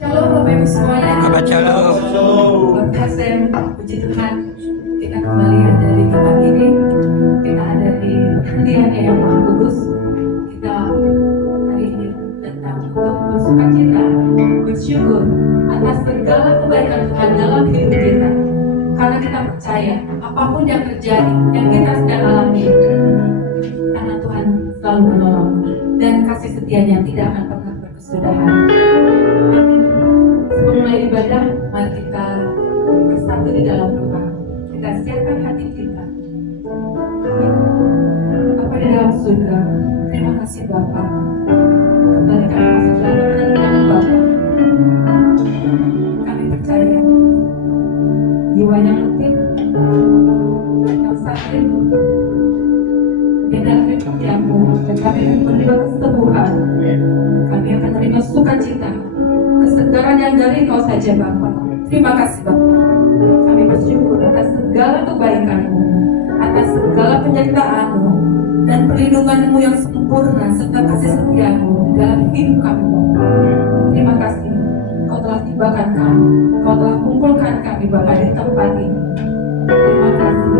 Shalom Bapak Ibu semuanya. Selamat shalom. Luar biasa, puji Tuhan. Kita kembali ada di tempat ini. Kita ada di hadiahnya yang Maha Kudus. Kita hari ini datang untuk bersuka cita, bersyukur atas segala kebaikan Tuhan dalam hidup kita. Karena kita percaya apapun yang terjadi, yang kita sedang alami, karena Tuhan selalu menolong dan kasih setianya tidak akan pernah berkesudahan. Mulai ibadah, mari kita bersatu di dalam doa. Kita siapkan hati kita. Bapa di dalam surga, terima kasih Bapa. Kembali kami masuk dalam hadirat Bapa. Kami percaya jiwa yang letih, yang sakit, di dalam pekerjaanmu, dan kami menerima kesembuhan. Kami akan menerima sukacita, kesegaran yang dari Kau saja Bapa. Terima kasih Bapa. Kami bersyukur atas segala kebaikan-Mu, atas segala penyertaan-Mu dan perlindungan-Mu yang sempurna serta kasih setia-Mu dalam hidup kami Bapa. Terima kasih Kau telah tibakan kami, Kau telah kumpulkan kami Bapa di tempat ini. Terima kasih.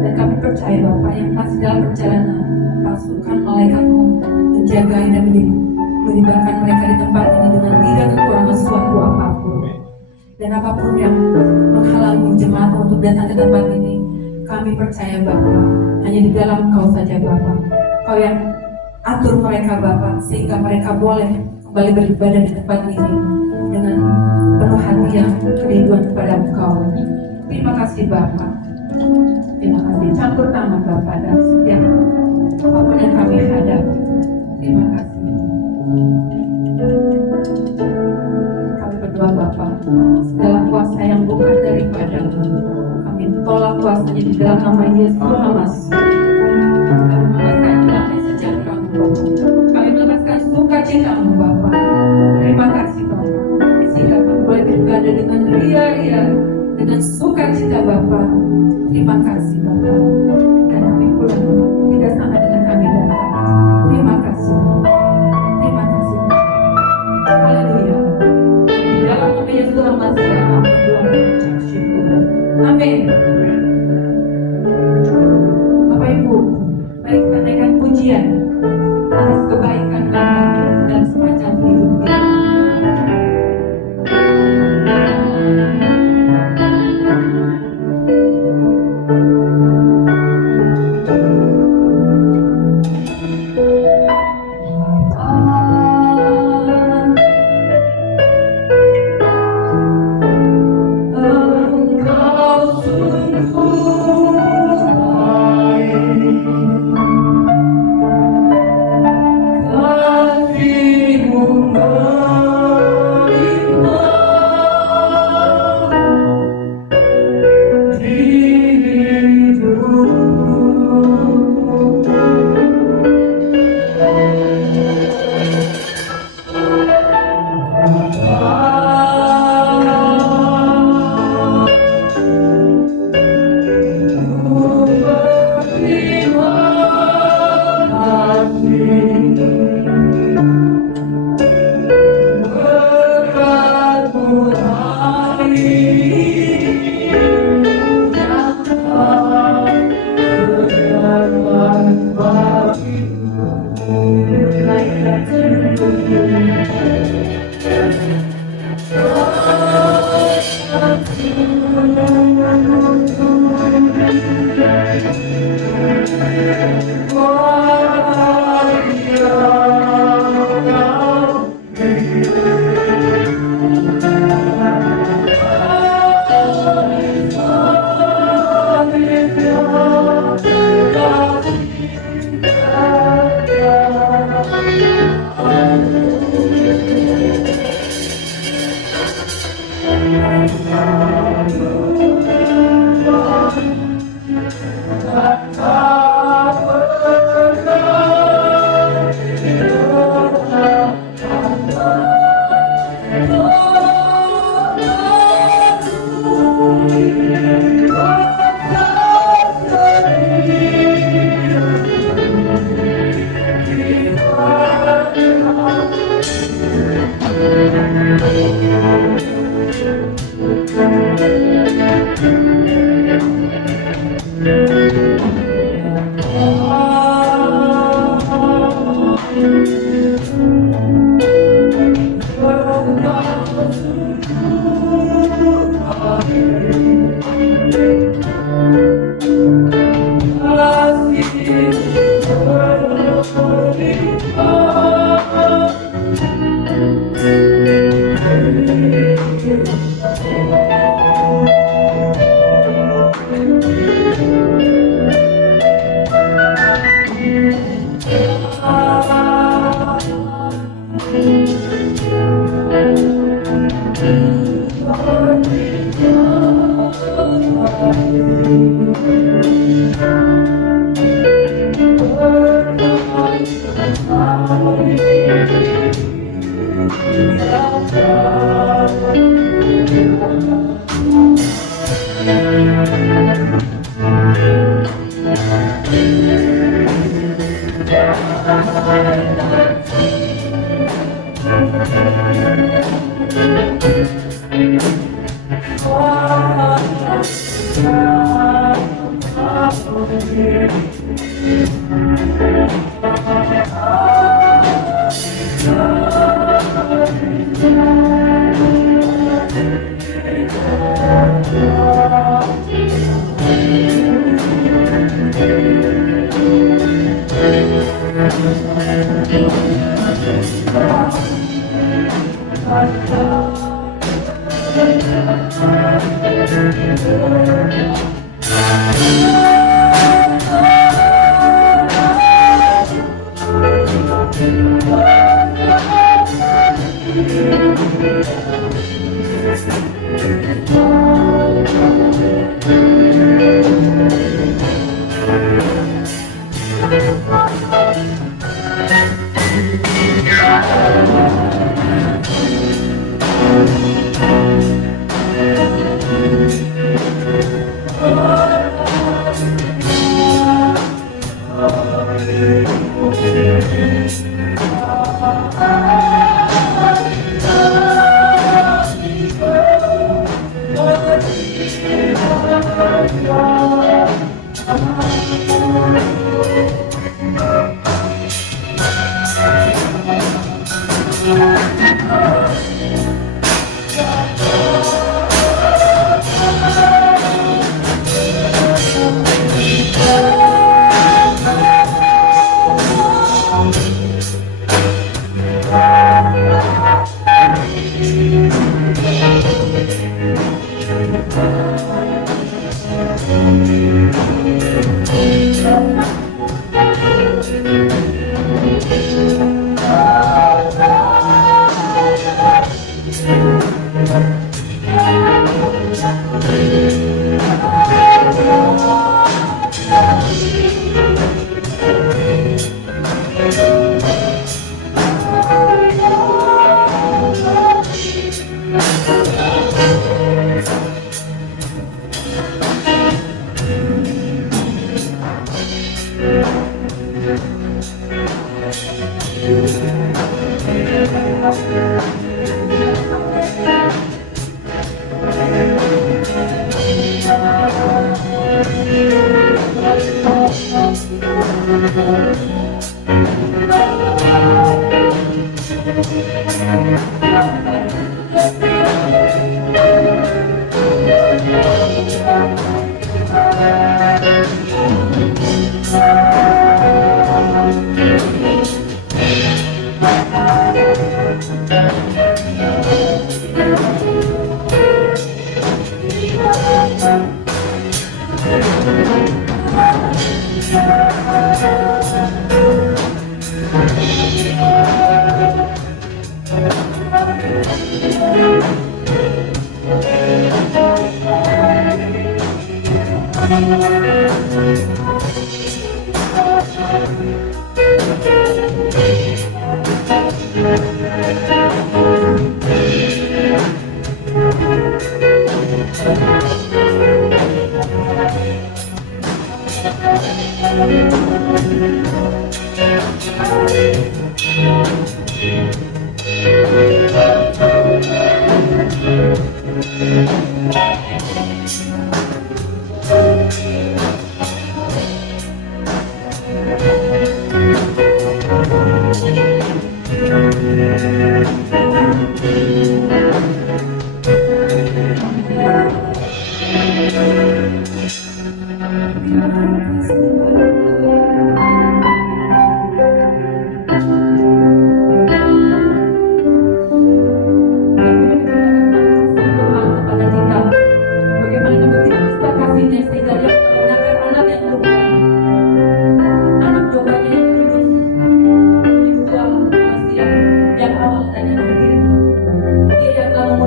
Dan kami percaya Bapa yang masih dalam perjalanan, pasukan malaikat-Mu menjagai dan melibatkan mereka di tempat ini dengan tidak kekurangan suatu apapun. Dan apapun yang menghalangi jemaat untuk datang ke tempat ini, kami percaya Bapa, hanya di dalam Kau saja Bapa. Kau yang atur mereka Bapa, sehingga mereka boleh kembali beribadah di tempat ini dengan penuh hati yang kerinduan kepada Engkau. Terima kasih Bapa. Terima kasih. Campur tangan Bapa dan setiap apapun yang kami hadapi. Terima kasih. Kami berdoa Bapa, segala kuasa yang bukan daripada-Mu, kami tolak kuasanya di dalam nama Yesus Kristus. Kami melepaskan damai sejahtera-Mu Bapa. Kami melepaskan sukacita-Mu Bapa. Terima kasih Bapa, sehingga kami boleh beribadah dengan ria-ria, dengan sukacita Bapa. Terima kasih Bapa. Dan kami pulang tidak sama dengan kami datang. Terima kasih. Terima kasih. Haleluya. Di dalam nama Yesus Tuhan masih kami berdoa dan mengucap syukur. Amin. Bapak Ibu, mari kita naikkan pujian atas kebaikan Bapa dalam sepanjang hidup kita. Engkau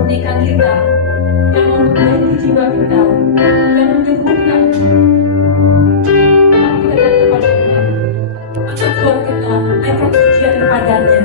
memurnikan kita, yang memperbaiki jiwa kita, yang menyembuhkan hati kita kepada Tuhan. Angkat suara kita, naikkan pujian kepadanya.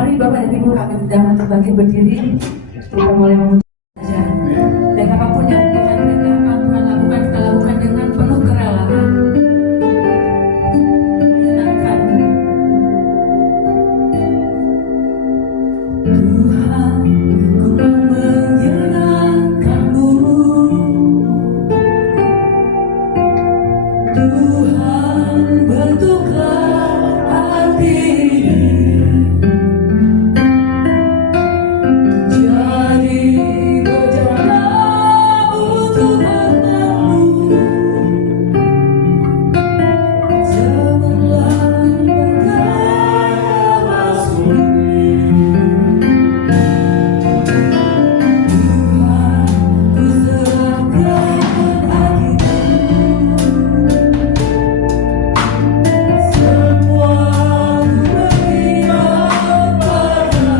Mari Bapak dan Ibu kami jangan terbagi berdiri. Kita mulai memuji saja. Dan apapun yang Tuhan perintahkan, Tuhan lakukan, kita lakukan dengan penuh kerelaan. Menyenangkan. Tuhan, ku menyenangkan-Mu. Tuhan, bentuklah hati jadi berjalan untuk harta-Mu. Janganlah bergaya masuk. Tuhan, ku serahkan hatiku. Semua ku berikan padamu.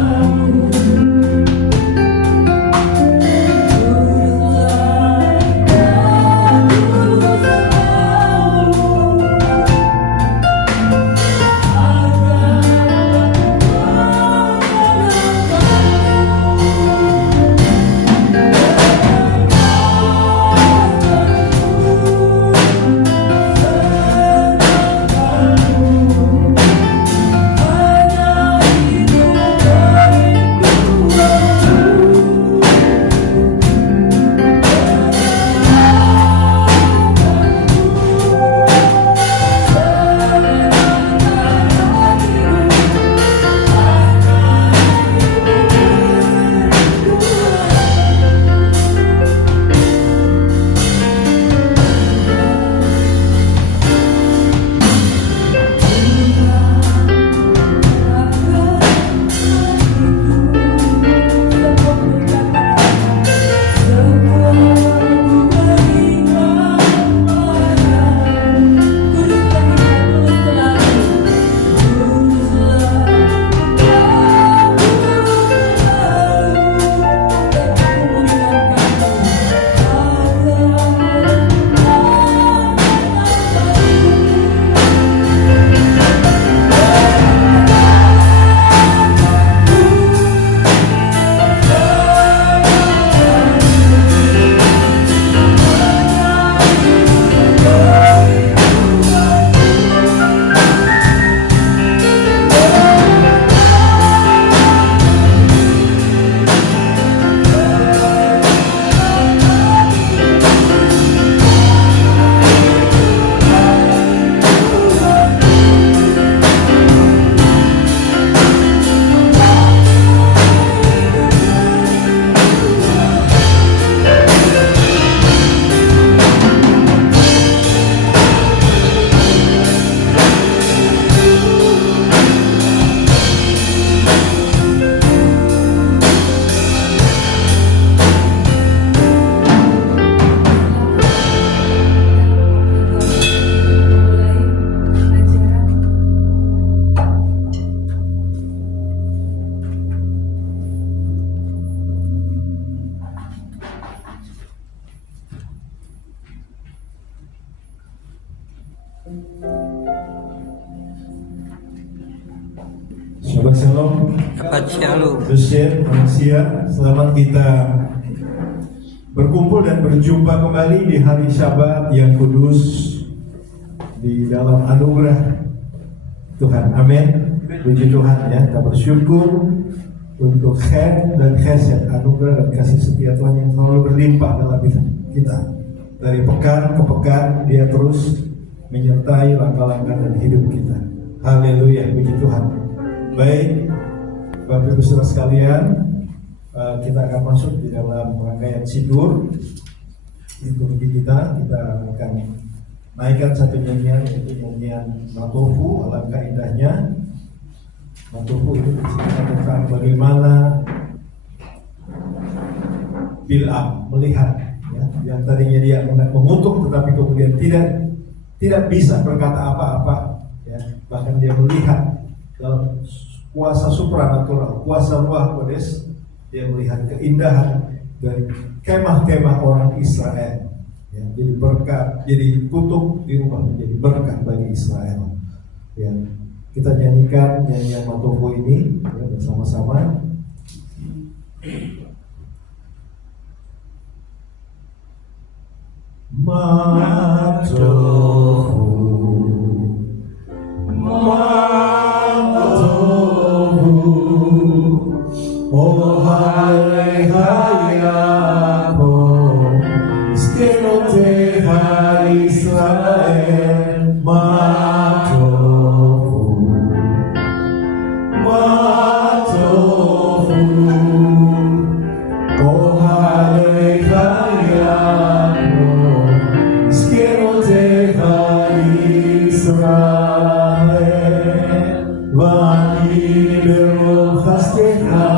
Shabbat Shalom. Shabbat Shalom. Bersyukur manusia, selamat kita berkumpul dan berjumpa kembali di hari Syabat yang kudus di dalam anugerah Tuhan. Amin. Puji Tuhan ya, kita bersyukur untuk khair dan khesed, anugerah dan kasih setia Tuhan yang selalu berlimpah dalam hidup kita. Dari pekan ke pekan Dia terus menyertai langkah-langkah dan hidup kita. Haleluya, puji Tuhan. Baik, Bapak Ibu Saudara sekalian, kita akan masuk di dalam rangkaian Sidur liturgi kita. Kita akan naikkan satu nyanyian, yaitu nyanyian Matofu, alangkah indahnya. Matofu itu bercerita tentang bagaimana Bil'am melihat, ya, yang tadinya dia mengutuk tetapi kemudian tidak bisa berkata apa-apa, ya, bahkan dia melihat dalam kuasa supranatural, kuasa Ruah Kudus, dia melihat keindahan dari kemah-kemah orang Israel, ya, jadi berkat, jadi kutuk dirubah menjadi berkat bagi Israel. Ya, kita nyanyikan nyanyian Matofu ini, ya, bersama Oh hayako Skenoteha Israel Matofu Oh hayako Skenoteha Israel Vani Berochastecha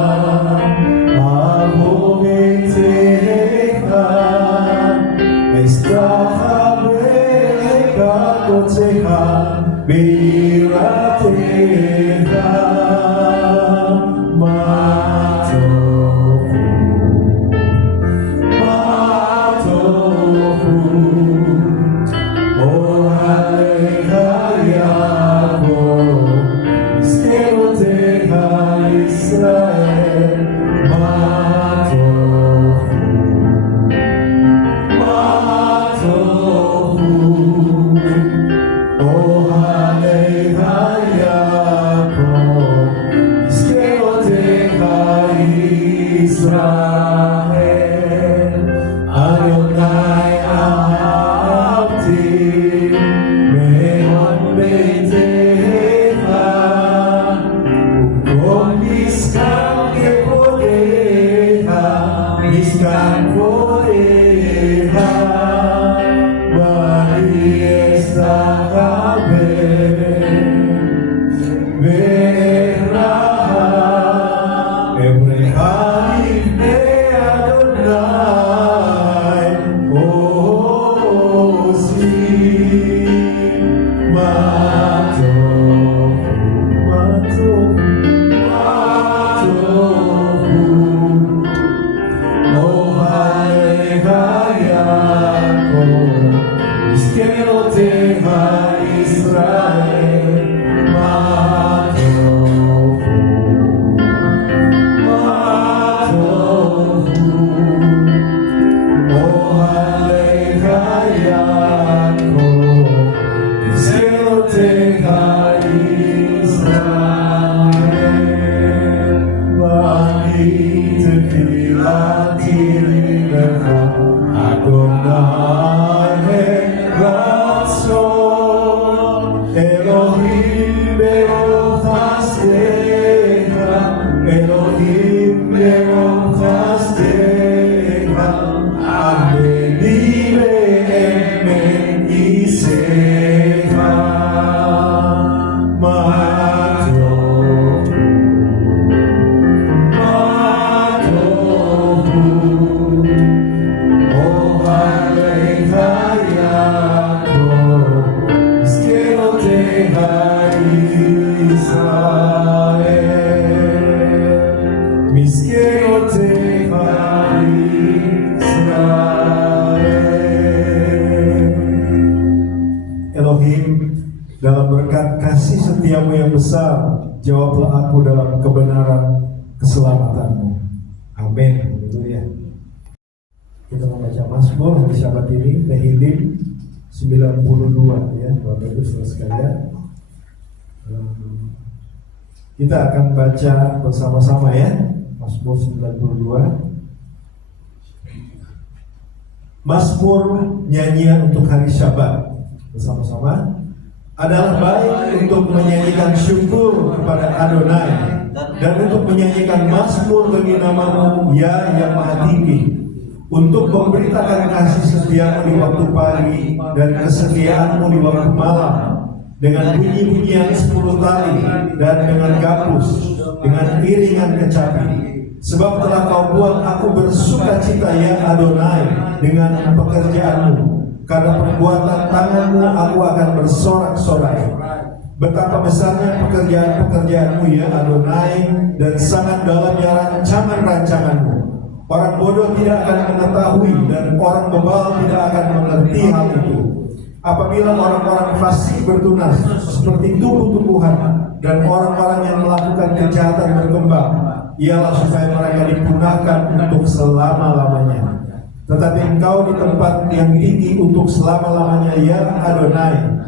Birateha Matofu Oh hayako Skenoteha Israel dalam berkat kasih setiamu yang besar, jawablah aku dalam kebenaran keselamatanmu. Amin. Haleluya. Kita membaca Mazmur hari Sabat ini, Tehillim 92 ya, Bapak Ibu Saudara sekalian. Kita akan baca bersama-sama ya, Mazmur 92. Mazmur nyanyian untuk hari Syabat bersama-sama. Adalah baik untuk menyanyikan syukur kepada Adonai dan untuk menyanyikan mazmur bagi namamu ya yang maha tinggi, untuk memberitakan kasih setiamu di waktu pagi dan kesetiaanmu di waktu malam, dengan bunyi-bunyian 10 tali dan dengan gapus, dengan iringan kecapi. Sebab telah kau buat aku bersuka cita ya Adonai dengan pekerjaanmu. Karena perbuatan tanganmu aku akan bersorak-sorai. Betapa besarnya pekerjaan-pekerjaanmu ya Adonai, dan sangat dalamnya rancangan-rancanganmu. Orang bodoh tidak akan mengetahui, dan orang bebal tidak akan mengerti hal itu. Apabila orang-orang fasik bertunas seperti tumbuh-tumbuhan, dan orang-orang yang melakukan kejahatan berkembang, ialah supaya mereka dipunahkan untuk selama-lamanya. tetapi Engkau di tempat yang tinggi untuk selama-lamanya, ya Adonai.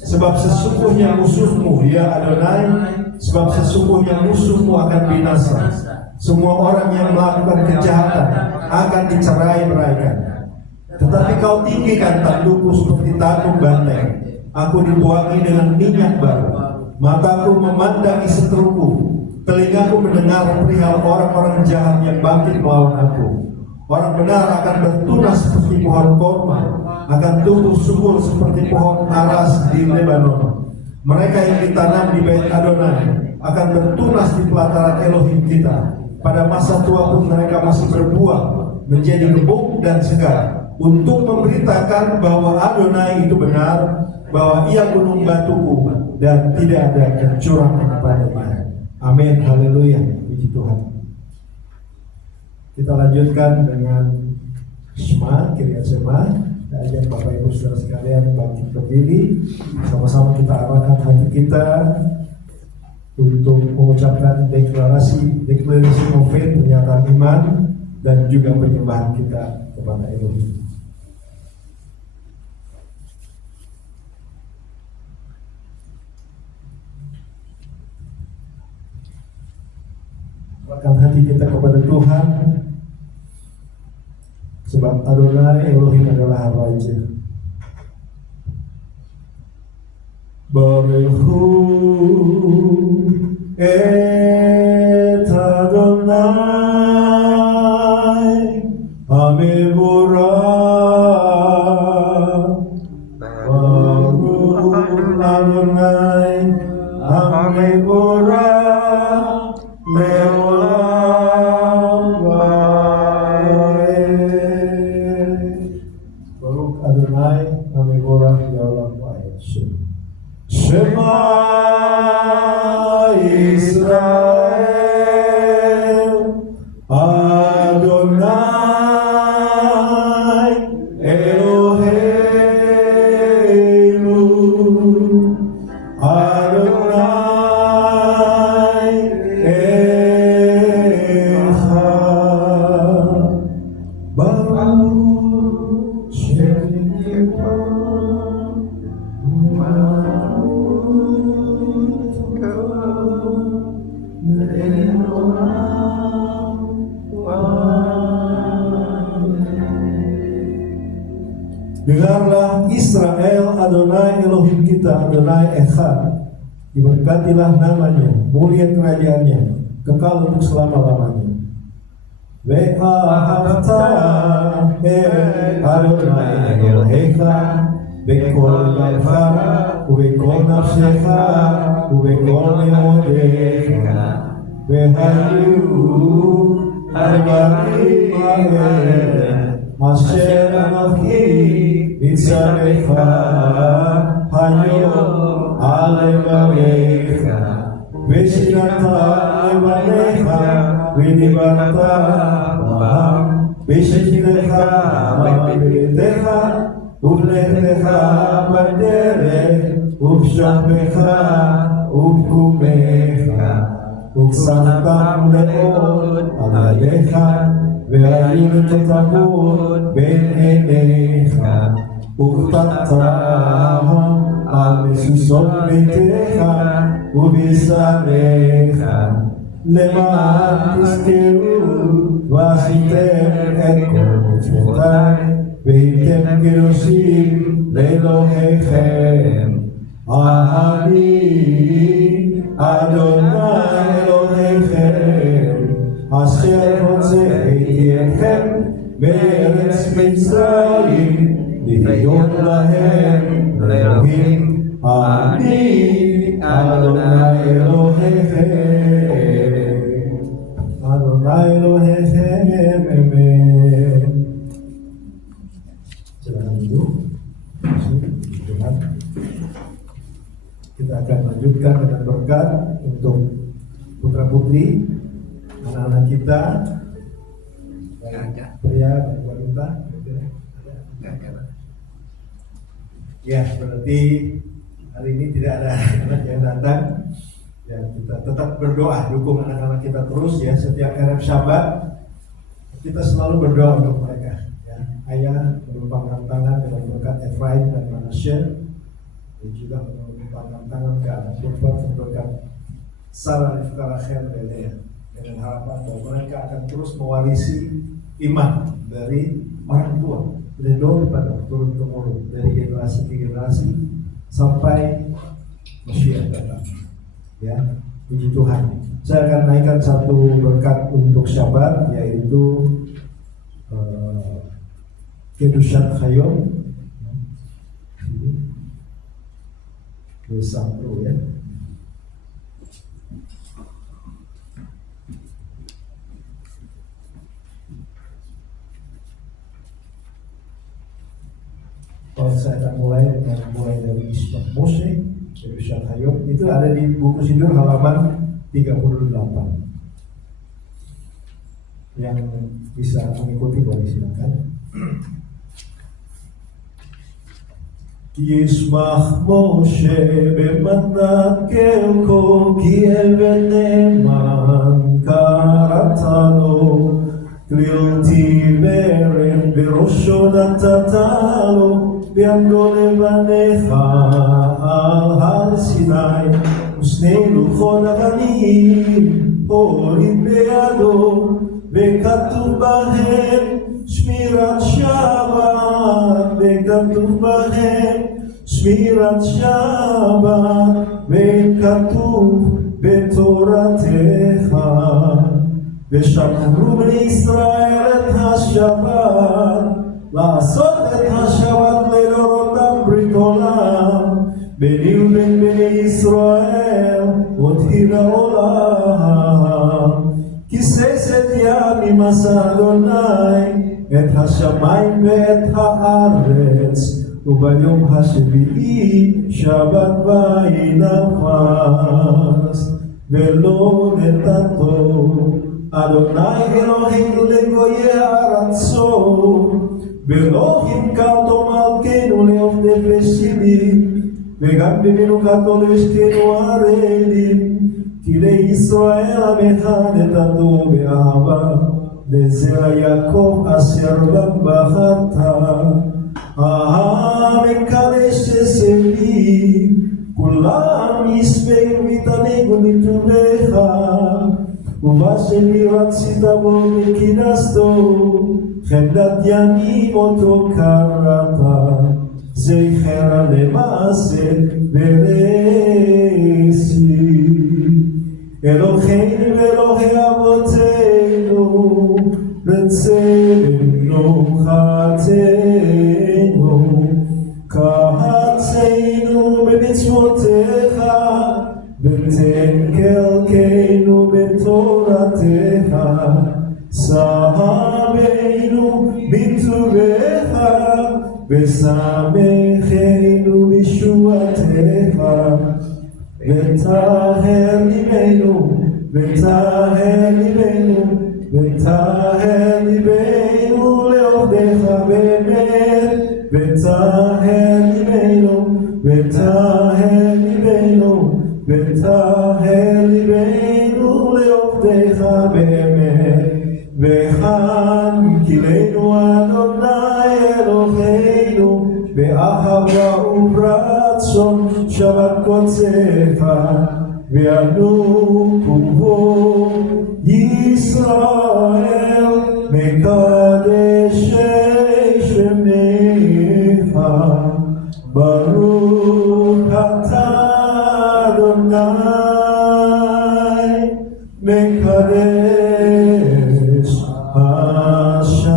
Sebab sesungguhnya musuhmu, ya Adonai, sebab sesungguhnya musuhmu akan binasa. Semua orang yang melakukan kejahatan akan dicerai-beraikan. Tetapi Kau tinggikan tandukku seperti tanduk banteng. Aku dituangi dengan minyak baru. Mataku memandangi seteruku, telingaku mendengar perihal orang-orang jahat yang bangkit melawan aku. Orang benar akan bertunas seperti pohon korma, akan tumbuh subur seperti pohon aras di Lebanon. Mereka yang ditanam di Bait Adonai akan bertunas di pelataran Elohim kita. Pada masa tua pun mereka masih berbuah, menjadi gemuk dan segar, untuk memberitakan bahwa Adonai itu benar, bahwa Ia gunung batuku dan tidak ada kecurangan padanya. Amin, haleluya, puji Tuhan. Kita lanjutkan dengan Shema, Kiryat Shema. Saya ajak Bapak Ibu Saudara sekalian bangkit berdiri, sama-sama kita arahkan hati kita untuk mengucapkan deklarasi of faith, pernyataan iman, dan juga penyembahan kita kepada Elohim. Arahkan hati kita kepada Tuhan, sebab Adonai Elohim adalah Raja. Baruhu et Adonai Hamevurah. Baruch Adonai Hamevurah leolam vaed. Baruch Adonai Hamevurah leolam vaed. Shema Israel, Adonai Eloheinu, Adonai Echad, Baruch Shem Dengarlah Israel, Adonai Elohim kita, Adonai Echad. Diberkatilah namanya, mulia kerajaannya, kekal untuk selama-lamanya. Ve'ahavta et Adonai Elohecha bekol levavecha ubekol nafshecha ubekol meodecha vehayu advarim ha'el asher anochi mitzarecha hayom alevavecha veshinata levavecha v'dibarta bam v'shekhinecha b'betecha ובלכתך בדרך ובשוכבך ובקומך ושמתם מאוד עליך והיו לתרבות בין עיניך וכתבתם על משושות ביתך ובשריך למען תזכרו ועשיתם את כל מצוותיי והייתם קדושים לאלוהיכם. אני אדוני אלוהיכם אשר הוצאתי אתכם מארץ מצרים להיות להם לאלוהים. אני אדוני אלוהיכם, אדוני אלוהיכם, אמן. Silakan duduk. Kita akan lanjutkan dengan berkat untuk putra putri anak-anak kita, pria dan wanita. Ya, berarti hari ini tidak ada anak yang datang. Ya, kita tetap berdoa, dukung anak-anak kita terus ya. Setiap Erev Syabat kita selalu berdoa untuk mereka. Ya. ayah menumpangkan tangan dalam berkat Efraim dan Manasye, dan juga menumpangkan tangan ke anak perempuan berkat Sarah, Rifka, Rachel, dan Lea, dengan harapan bahwa mereka akan terus mewarisi iman dari orang tua, dari daripada turun temurun, dari generasi ke generasi sampai Mashiach datang. Ya, puji Tuhan. Saya akan naikkan satu berkat untuk Syabat, yaitu Kedushat Hayom, Besantro ya. Kalau saya akan mulai dari Ismak Moshe, Kedushat Hayom, itu ada di buku Sidur halaman 38. Yang bisa mengikuti boleh silakan. Yismach Moshe b'matnat kelko ki eved ne'eman karata lo klilti berem berosho natata lo bi'amdo levanecha al har Sinai ושני לוחות אבנים הוריד בידו וכתוב בהם שמירת שבת וכתוב בהם שמירת שבת וכתוב בתורתך ושמרו בני ישראל את השבת לעשות את השבת לדורותם ברית עולם ביני ובין בני ישראל אותי לעולם כי ששת ימים עשה אדוני את השמיים ואת הארץ וביום השביעי שבת וינפש ולא נתתו אדוני אלוהינו לגויי ארצו ולא המכרתו מלכנו לעובדי ושבעים וגם במנוחתו לשכנו ערלים כי לישראל עמך נתתו באהבה לזרע יעקב אשר בם בחרת המקדש תסבי כולם ישבעו ויתענגו מטובך ומה שלי רצית בו וכינסתו חמדת ימים אותו קראת זכר למעשה ורסי אלוהינו ואלוהי אבותינו רצה במנוחתנו קהצנו במצוותיך ותן חלקנו בתורתך שמנו בטובך ושמחנו בישועתך וטהר ליבנו וטהר ליבנו וטהר ליבנו לעובדך באמת וטהר ליבנו וטהר ליבנו וטהר ליבנו לעובדך באמת וכאן קילנו אדוני אלוהינו באהבה וברצון שבת קודשך וינוחו בו ישראל מקדשי שמך ברוך אתה אדוני מקדש השבת.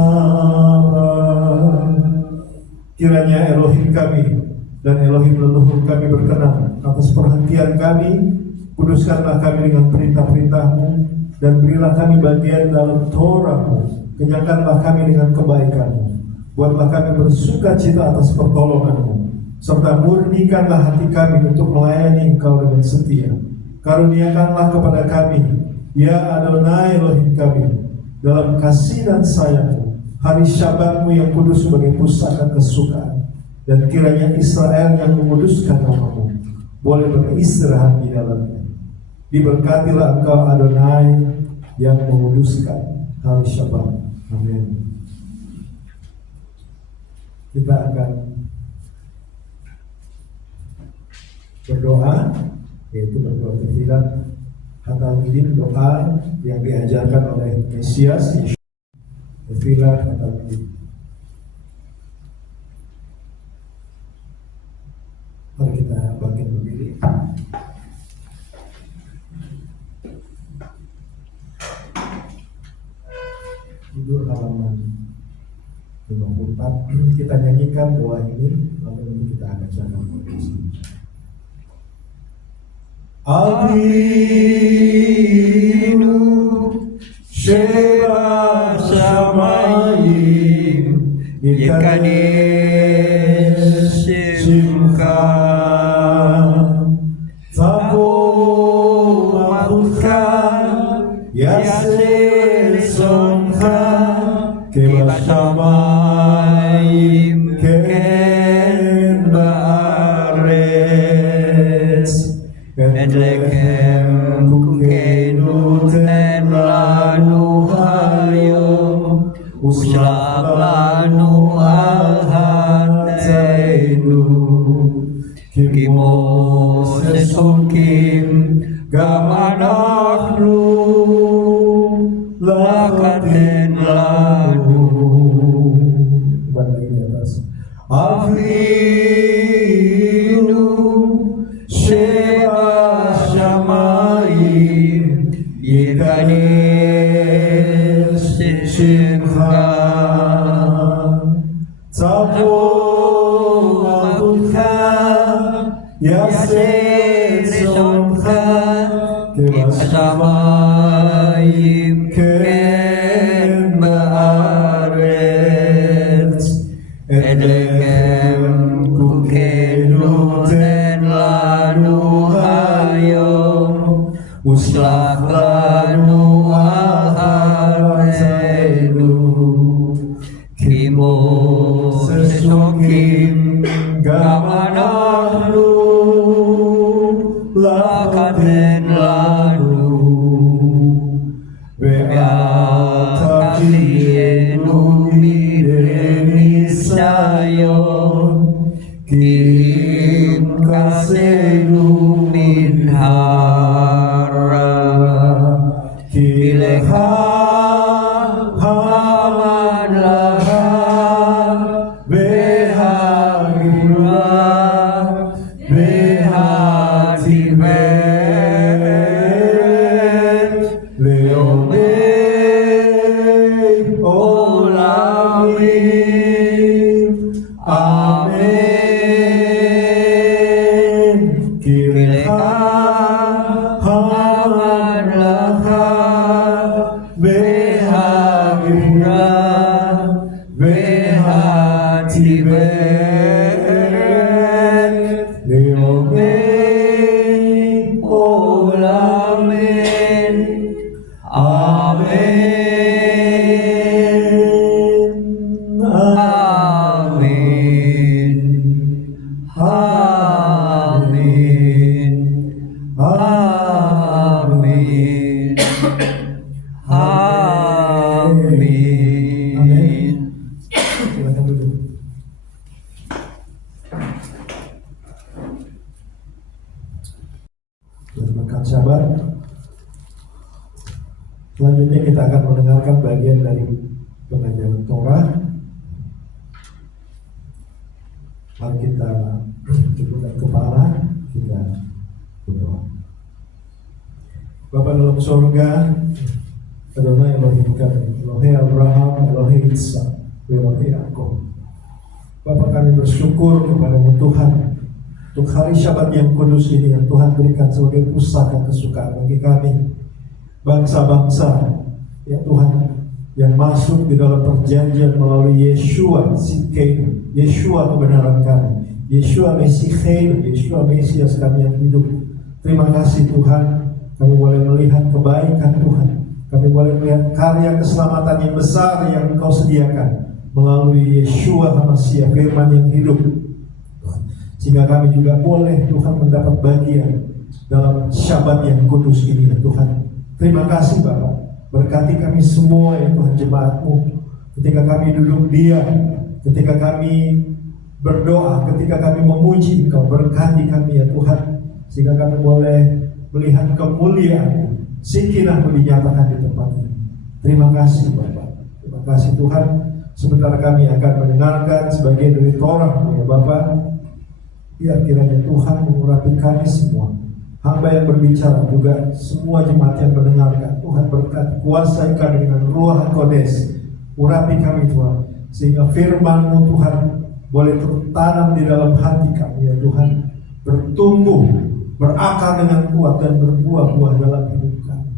Kiranya Elohim kami dan Elohim leluhur kami berkenan atas perhatian kami, kuduskanlah kami dengan perintah-perintah-Mu dan berilah kami bagian dalam Torah-Mu, kenyangkanlah kami dengan kebaikan-Mu, buatlah kami bersuka cita atas pertolongan-Mu, serta murnikanlah hati kami untuk melayani Engkau dengan setia. Karuniakanlah kepada kami, ya Adonai Elohim kami, dalam kasih dan sayang-Mu, hari Syabat-Mu yang kudus sebagai pusaka kesukaan, dan kiranya Israel yang menguduskan nama-Mu boleh beristirahat di dalamnya. Diberkatilah Engkau Adonai yang menguduskan hari Syabat. Amin. kita akan berdoa, yaitu berdoa tahiyat Hatalmidin, doa yang diajarkan oleh Mesias, tahiyat Hatalmidin. Mari kita bangkit berdiri. Judul halaman 54. Kita nyanyikan doa ini, lalu kita akan bacakan doa. Avinu Sheva Shamayim Yikanes Shimcha Tavo Malcha Yaseh Soncha Kevashamayim Ken Baaretz Edlekem Kukenu Ten Lanu Hayo Uslab Lanu Alhateinu Kimo Sesukim Gamanahnu Lakaten Lanu Avinu Sheva Shamayim Yikanes Shimcha Tavo Malcha Yaseh Soncha Kevashamayim Ken Baaretz Edlekem Kukenu Ten Lanu Hayo Uslach Lanu Alhateinu Kimo Sesukim Gamanahnu Lakaten Lanu Be'atavlienu Midenisayon Kim kasenu min hara Kileha haman laha Behagura Behatibet Leome Olamim Amen. Kileha haman laha Behagura Behatibet Leome Olamen. Amen. Amen. Amin. Amin. Amin. Silakan duduk. Rekan sahabat, selanjutnya kita akan mendengarkan bagian dari pengajaran Torah. Mari kita cukupkan kepala, kita berdoa. Bapa dalam surga, Adonai Elohim kami, Elohim Abraham, Elohim Ishak, Elohim Yaakov. Bapa, kami bersyukur kepada-Mu Tuhan untuk hari Syabat yang kudus ini yang Tuhan berikan sebagai pusaka kesukaan bagi kami, bangsa-bangsa, ya Tuhan, yang masuk di dalam perjanjian melalui Yeshua Sidkenu, Yeshua kebenaran kami, Yeshua Mesiheinu, Yeshua Mesias kami yang hidup. Terima kasih Tuhan, kami boleh melihat kebaikan Tuhan, kami boleh melihat karya keselamatan yang besar yang Engkau sediakan melalui Yeshua HaMashiach, firman yang hidup. Sehingga kami juga boleh Tuhan mendapat bagian dalam Syabat yang kudus ini ya Tuhan. Terima kasih Bapak, berkati kami semua ya Tuhan, jemaat-Mu. Ketika kami duduk diam, ketika kami berdoa, ketika kami memuji Engkau, berkati kami ya Tuhan, sehingga kami boleh melihat kemuliaan Sakinah dinyatakan di tempat ini. Terima kasih Bapak, terima kasih Tuhan. Sebentar kami akan mendengarkan sebagian dari Torah ya Bapak. Biar kiranya Tuhan mengurapi kami semua, hamba yang berbicara juga semua jemaat yang mendengarkan. Tuhan berkati, kuasai kami dengan Ruah Kodes, urapi kami Tuhan, sehingga firman-Mu Tuhan boleh tertanam di dalam hati kami ya Tuhan, bertumbuh, berakar dengan kuat dan berbuah-buah dalam hidup kami.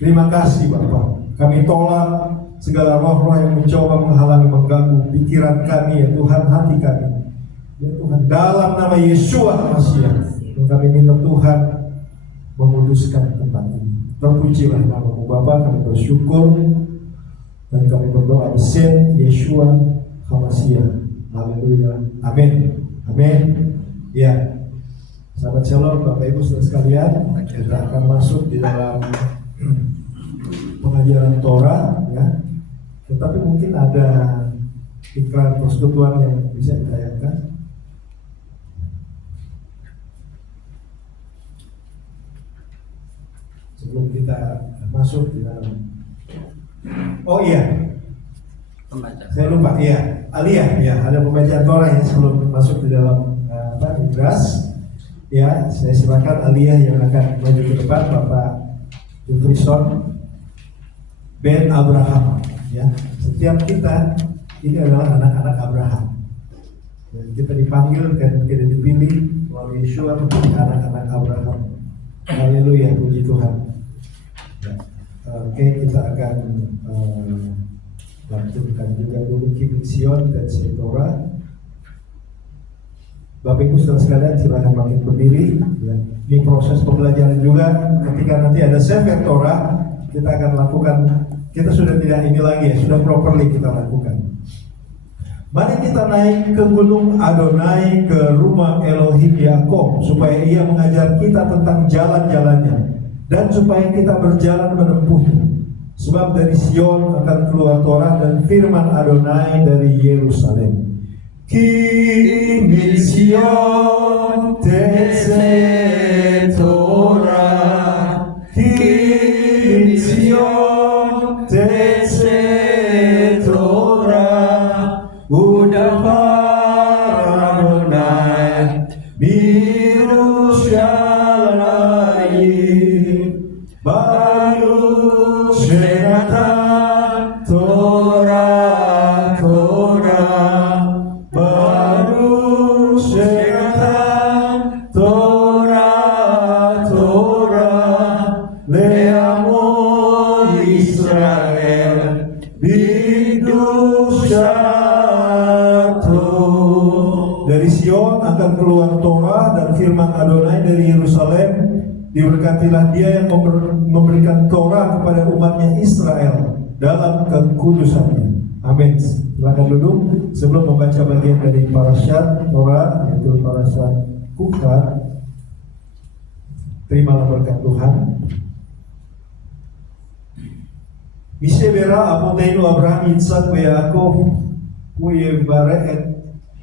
Terima kasih Bapak. Kami tolak segala roh-roh yang mencoba menghalangi, mengganggu pikiran kami ya Tuhan, hati kami ya Tuhan, dalam nama Yeshua Mashiach. Dan kami minta Tuhan menguduskan tempat ini. Terpujilah nama-Mu Bapa, kami bersyukur dan kami berdoa bersama Yeshua HaMashiach. Haleluya. Amin. Amin. Ya. Sahabat Shalom, Bapak Ibu Saudara sekalian, kita akan masuk di dalam pengajaran Torah ya. Tetapi mungkin ada ikrar persekutuan yang bisa ditayangkan. Sebelum kita masuk di dalam. Oh iya. Saya lupa, iya, Aliyah, ya, ada pembacaan Torah ya sebelum masuk di dalam Ibras. Ya, saya silakan Aliyah yang akan maju ke depan, Bapak Jufrison Ben Abraham. Ya, setiap kita ini adalah anak-anak Abraham. Dan kita dipanggil dan kita dipilih melalui Yeshua menjadi anak-anak Abraham. Haleluya, puji Tuhan. Ya. Oke, kita akan lanjutkan juga dulu Kibun Sion dan Torah. Bapak Ibu Saudara sekalian, silakan makin berdiri ya. Ini proses pembelajaran juga. Ketika nanti ada Sefer Torah, kita akan lakukan. Kita sudah tidak ini lagi ya, sudah properly kita lakukan. Mari kita naik ke gunung Adonai, ke rumah Elohim Yakob, supaya ia mengajar kita tentang jalan-jalannya, dan supaya kita berjalan menempuhnya. Sebab dari Sion akan keluar Torah dan firman Adonai dari Yerusalem. Ki min Sion tetse Torah, ki min Sion tetse Torah, udapar Adonai Yerushalayim, baru Shenatan Torah, baru Shenatan Torah, leamo Israel bidusyato. Dari Sion akan keluar Torah dan firman Adonai dari Yerusalem. Diberkatilah dia yang memberikan Torah kepada umatnya Israel dalam kekudusannya. Amin. Silakan duduk sebelum membaca bagian dari parashat Torah, yaitu parashat Kukar. Terimalah berkat Tuhan. Misebera Abotenu Abraham, Yitzhak, Yaakov, Kuye Bareet,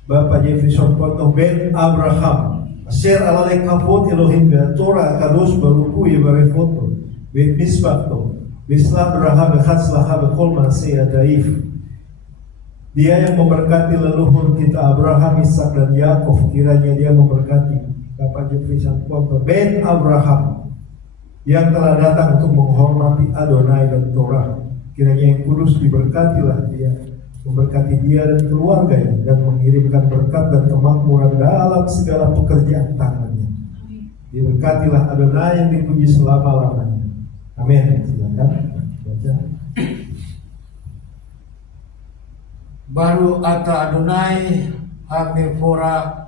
Bapak Jefferson Poto Ben Abraham. Asher alalek kavod Elohim Torah kadosh baruchu yevarechoto v'misbachto v'islah beraha v'chatzlaha v'chol ma'aseh yadaif. Dia yang memberkati leluhur kita Abraham, Ishak dan Yakov, kiranya dia memberkati Bapak Jefferson Poto Ben Abraham yang telah datang untuk menghormati Adonai dan Torah. Kiranya yang kudus diberkatilah dia, memberkati dia dan keluarganya, dan mengirimkan berkat dan kemakmuran dalam segala pekerjaan tangannya. Diberkatilah Adonai yang dipuji selama-lamanya. Amin. Silakan baca. Baru ata Adonai hamifora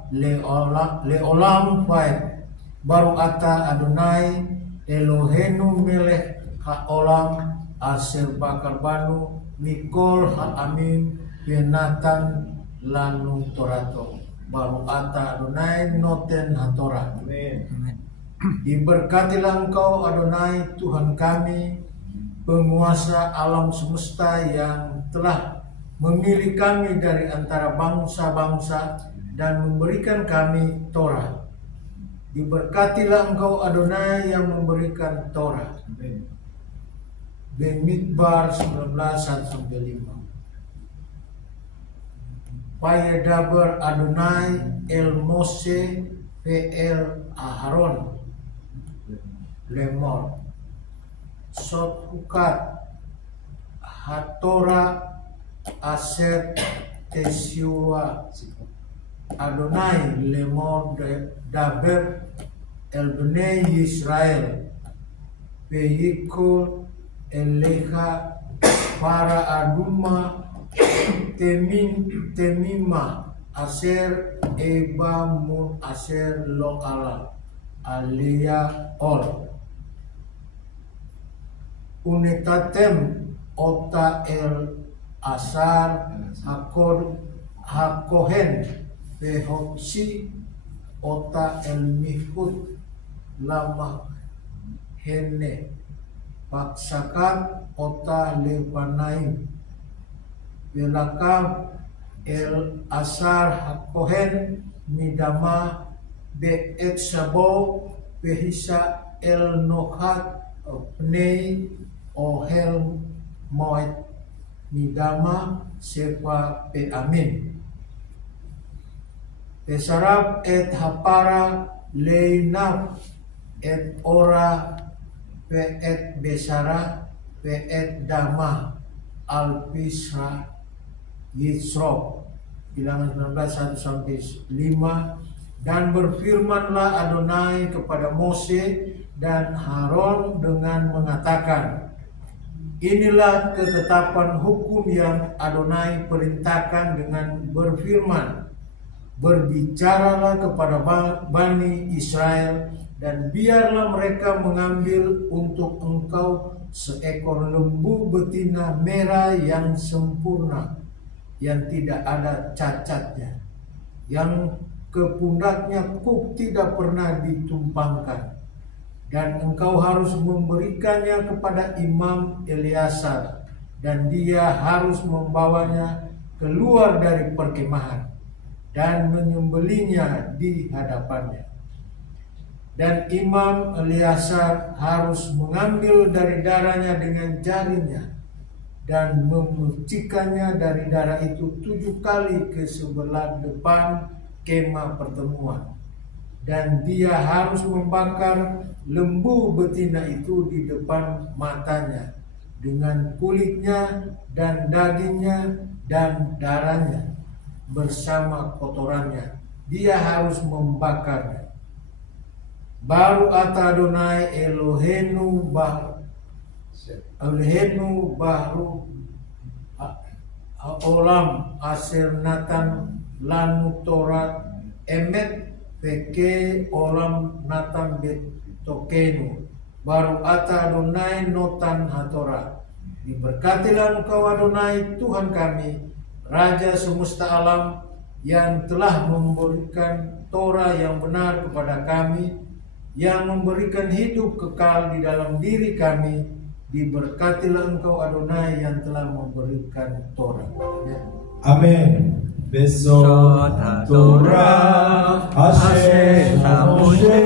leolam faid. Baru ata Adonai Elohenu melech haolam asir bakar banu Mikol ha'amin binatan lanu torato. Baru ata Adonai noten hatorah. Amin. Diberkatilah Engkau Adonai Tuhan kami, penguasa alam semesta yang telah memilih kami dari antara bangsa-bangsa dan memberikan kami Torah. Diberkatilah Engkau Adonai yang memberikan Torah. Bemidbar 19:1-5. Vayedaber Adonai el Mose el Aharon lemor sot hukat hatora aset tesiua Adonai lemor daber el bnei Israel vehikul eleha para aduma temima aser eba mun aser lo ala alia ol unetatem ota el asar hakohen behopsi ota el mihut lama hene paksakat ota levanaim belakam el asar hakohen midama be'et sabo behisa el nokhat pnei ohel moed midama sepa pe amin pesarab et hapara leinab et ora pe et besara pe et dama alpisra Yisro Bilangan 19:1-5. Dan berfirmanlah Adonai kepada Mose dan Harun dengan mengatakan, inilah ketetapan hukum yang Adonai perintahkan dengan berfirman, berbicaralah kepada Bani Israel dan biarlah mereka mengambil untuk engkau seekor lembu betina merah yang sempurna, yang tidak ada cacatnya, yang ke pundaknya kuk tidak pernah ditumpangkan, dan engkau harus memberikannya kepada Imam Eleazar, dan dia harus membawanya keluar dari perkemahan dan menyembelihnya di hadapannya. Dan Imam Eleazar harus mengambil dari darahnya dengan jarinya dan memercikannya dari darah itu 7 kali ke sebelah depan kemah pertemuan. Dan dia harus membakar lembu betina itu di depan matanya dengan kulitnya dan dagingnya dan darahnya bersama kotorannya. Dia harus membakarnya. Baru ata Adonai Elohenu bahru olam aser natan lanu torat emet peke olam natan betokenu baru ata Adonai notan hatora. Diberkatilah engkau Adonai Tuhan kami, Raja semesta alam, yang telah memberikan Torah yang benar kepada kami, yang memberikan hidup kekal di dalam diri kami. Diberkatilah engkau Adonai yang telah memberikan Torah. Ya. Amin. Besot Torah Asher Moshe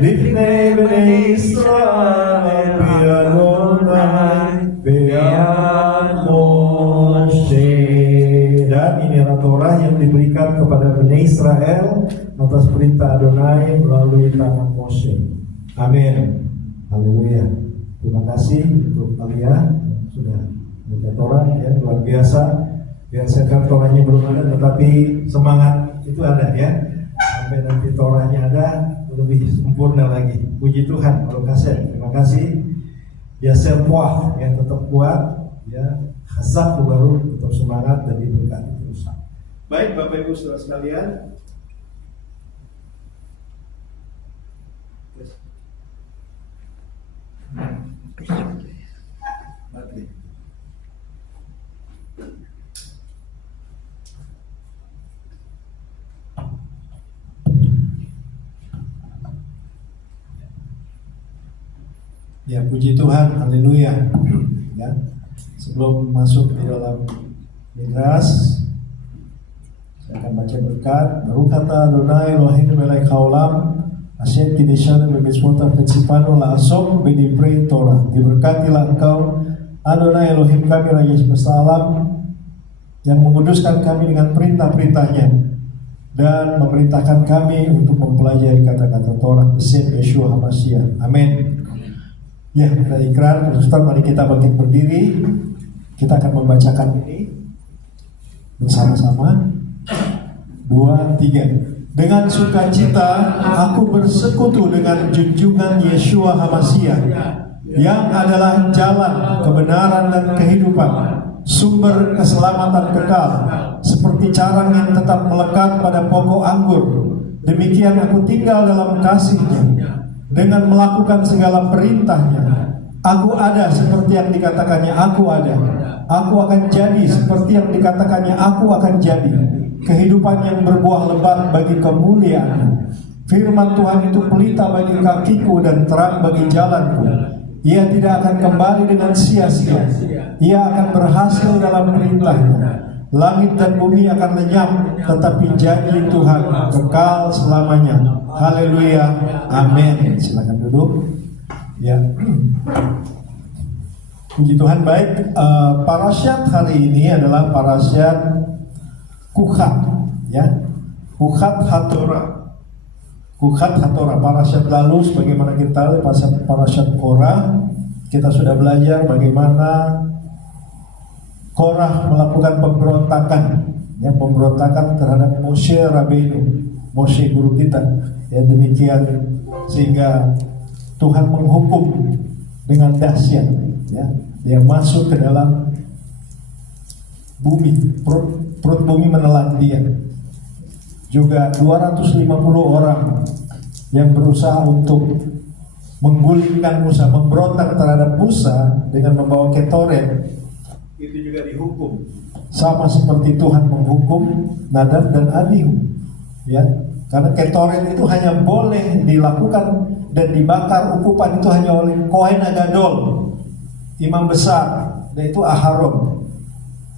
Lifnei Bnei Israel Bi'Adonai Be'ad Moshe. Dan inilah Torah yang diberikan kepada Bnei Israel atas perintah Adonai melalui tangan Moshe. Amin. Haleluya. Terima kasih untuk kalian yang sudah baca Torah, ya, luar biasa. Biasanya Torahnya belum ada, tetapi semangat itu ada, ya. Sampai nanti Torahnya ada, lebih sempurna lagi. Puji Tuhan, Barukasen. Terima kasih. Ya semua yang tetap kuat, ya, khasab baru tetap semangat dan diberkati terus. Baik, Bapak Ibu Saudara sekalian. Ya, puji Tuhan, haleluya. Ya, sebelum masuk di dalam Miras. Saya akan baca berkat. Baruch atah Adonai Eloheinu melech haolam asher kideshanu b'mitzvotav v'tzipanu la'asok b'divrei Torah. Diberkatilah Engkau Adonai Elohim kami Raja semesta alam yang menguduskan kami dengan perintah-perintahnya dan memerintahkan kami untuk mempelajari kata-kata Torah bersih Yeshua HaMashiach. Amin. Ya, kita ikrar. Ustaz, mari kita bangkit berdiri. Kita akan membacakan ini bersama-sama. 2, 3. Dengan sukacita aku bersekutu dengan junjungan Yeshua HaMashiach yang adalah jalan, kebenaran dan kehidupan, sumber keselamatan kekal, seperti carang yang tetap melekat pada pokok anggur. Demikian aku tinggal dalam kasih-Nya dengan melakukan segala perintah-Nya. Aku ada seperti yang dikatakannya aku ada. Aku akan jadi seperti yang dikatakannya aku akan jadi. Kehidupan yang berbuah lebat bagi kemuliaan. Firman Tuhan itu pelita bagi kakiku dan terang bagi jalanku. Ia tidak akan kembali dengan sia-sia. Ia akan berhasil dalam perintahnya. Langit dan bumi akan lenyap, tetapi janji Tuhan kekal selamanya. Haleluya, amin. Silakan duduk. Ya. Puji Tuhan. Baik, parasyat hari ini adalah parasyat Kukhat, ya. Kukhat Hatorah. Kukhat Hatorah. Parasyat lalu sebagaimana kita lihat parasyat Korah, kita sudah belajar bagaimana Korah melakukan pemberontakan, ya, pemberontakan terhadap Moshe Rabbeinu, Moshe guru kita. Ya, demikian sehingga Tuhan menghukum dengan dahsyat, ya. Dia masuk ke dalam bumi, perut bumi menelan dia. Juga 250 orang yang berusaha untuk menggulingkan Musa, memberontak terhadap Musa dengan membawa ketoret, itu juga dihukum. Sama seperti Tuhan menghukum Nadab dan Abihu, ya. Karena ketoret itu hanya boleh dilakukan dan dibakar, ukupan itu hanya oleh Kohen Agadol, imam besar, dan itu Aharon.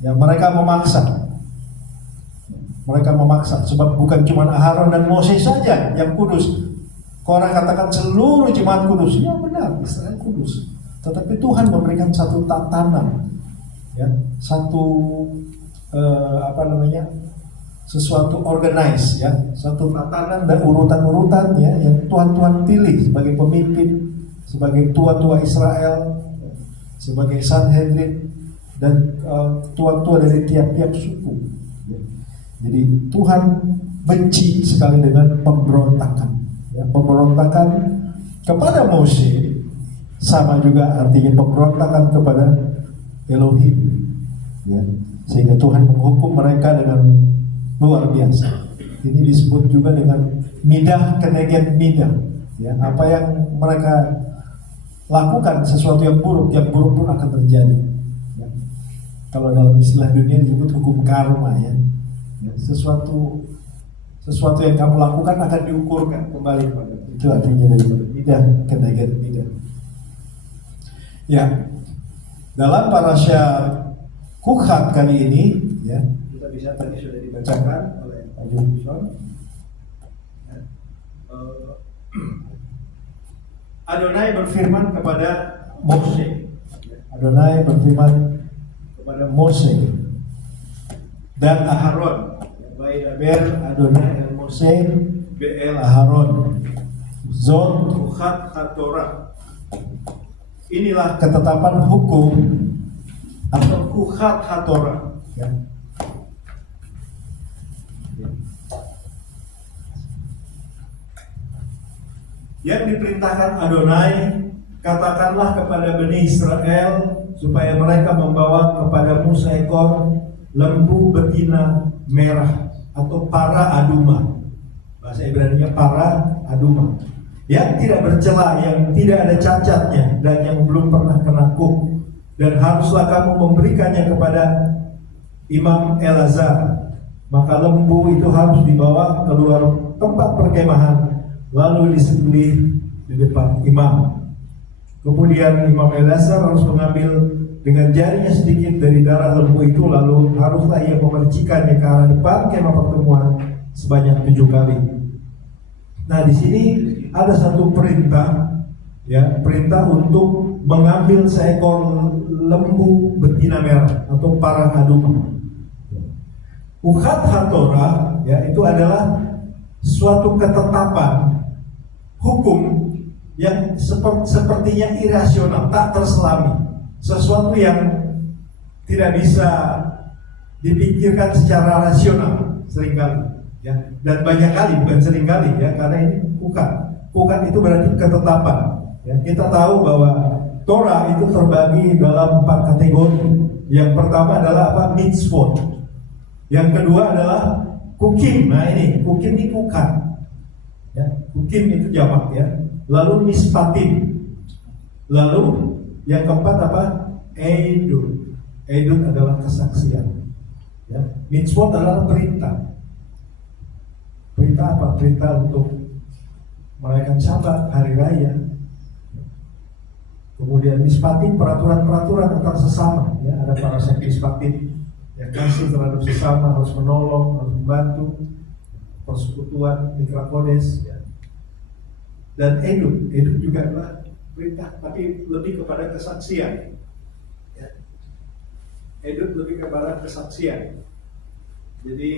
Ya, mereka memaksa. Mereka memaksa sebab bukan cuma Aharon dan Moses saja yang kudus. Korah katakan seluruh jemaat kudus. Ya benar, Israel kudus. Tetapi Tuhan memberikan satu tatanan, ya, satu sesuatu organize, ya, satu tatanan dan urutan-urutan, ya, yang Tuhan pilih sebagai pemimpin, sebagai tua-tua Israel, sebagai Sanhedrin dan tua-tua dari tiap-tiap suku. Jadi Tuhan benci sekali dengan pemberontakan, ya, pemberontakan kepada Moshe sama juga artinya pemberontakan kepada Elohim, ya, sehingga Tuhan menghukum mereka dengan luar biasa. Ini disebut juga dengan midah keneged midah, ya, apa yang mereka lakukan sesuatu yang buruk pun akan terjadi. Ya. Kalau dalam istilah dunia disebut hukum karma, ya. Ya, sesuatu yang kamu lakukan akan diukurkan kembali kepada itu, artinya dari midah keneged midah. Ya, dalam parasyat Kukhat kali ini, ya, kita bisa tadi sudah dibacakan oleh Pak Jumison. Ya. Adonai berfirman kepada Moshe. Adonai berfirman kepada Moshe dan Aharon. Vaidaber Adonai el Moshe be'el Aharon. Zot Kukhat Hatorah. Inilah ketetapan hukum atau Kukhat Hatorah, ya. Yang diperintahkan Adonai, katakanlah kepada Bani Israel supaya mereka membawa kepadamu seekor lembu betina merah atau para aduma. Bahasa Ibrani-nya para aduma, yang tidak bercela, yang tidak ada cacatnya, dan yang belum pernah kena kuk. Dan haruslah kamu memberikannya kepada Imam Elazar. Maka lembu itu harus dibawa keluar tempat perkemahan, lalu disembelih di depan imam. Kemudian Imam Eleazar harus mengambil dengan jarinya sedikit dari darah lembu itu, lalu haruslah ia memercikannya ke arah depan kemah pertemuan sebanyak 7 kali. Nah, di sini ada satu perintah, ya, perintah untuk mengambil seekor lembu betina merah atau para aduma. Ukhat hatorah, ya, itu adalah suatu ketetapan hukum yang sepertinya irasional, tak terselami, sesuatu yang tidak bisa dipikirkan secara rasional seringkali, ya, dan banyak kali, bukan seringkali, ya, karena ini ukhat itu berarti ketetapan, ya. Kita tahu bahwa Torah itu terbagi dalam 4 kategori. Yang pertama adalah apa? Mitzvot. Yang kedua adalah hukim. Nah, ini hukim ini ukhat, ya. Hukim itu jamak, ya. Lalu mispatim. Lalu yang keempat apa? Eidut. Eidut adalah kesaksian, ya. Mitzvot adalah perintah. Perintah apa? Perintah untuk merayakan Syabat, hari raya. Kemudian mispatim, peraturan-peraturan antar sesama, ya. Ada parasat mispatim yang kasih terhadap sesama, harus menolong, harus membantu, persekutuan, mitra kodes, ya. Dan edut juga adalah perintah, tapi lebih kepada kesaksian, ya. Edut lebih kepada kesaksian. Jadi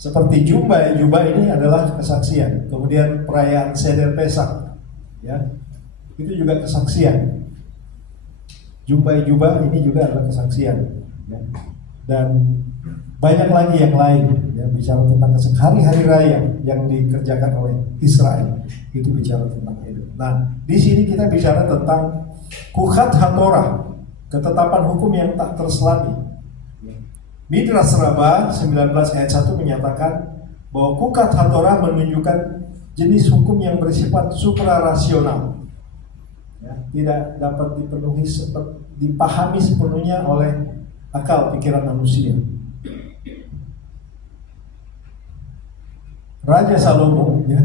seperti jubah ini adalah kesaksian. Kemudian perayaan Seder Pesak, ya, itu juga kesaksian. Jubah ini juga adalah kesaksian, ya. Dan banyak lagi yang lain, ya, bicara tentang hari-hari raya yang dikerjakan oleh Israel, itu bicara tentang itu. Nah, di sini kita bicara tentang Ukhat hatorah, ketetapan hukum yang tak terselami. Midrash Rabbah 19 ayat 1 menyatakan bahwa Ukhat hatorah menunjukkan jenis hukum yang bersifat suprarasional, ya, tidak dapat dipahami sepenuhnya oleh akal pikiran manusia. Raja Salomo, ya,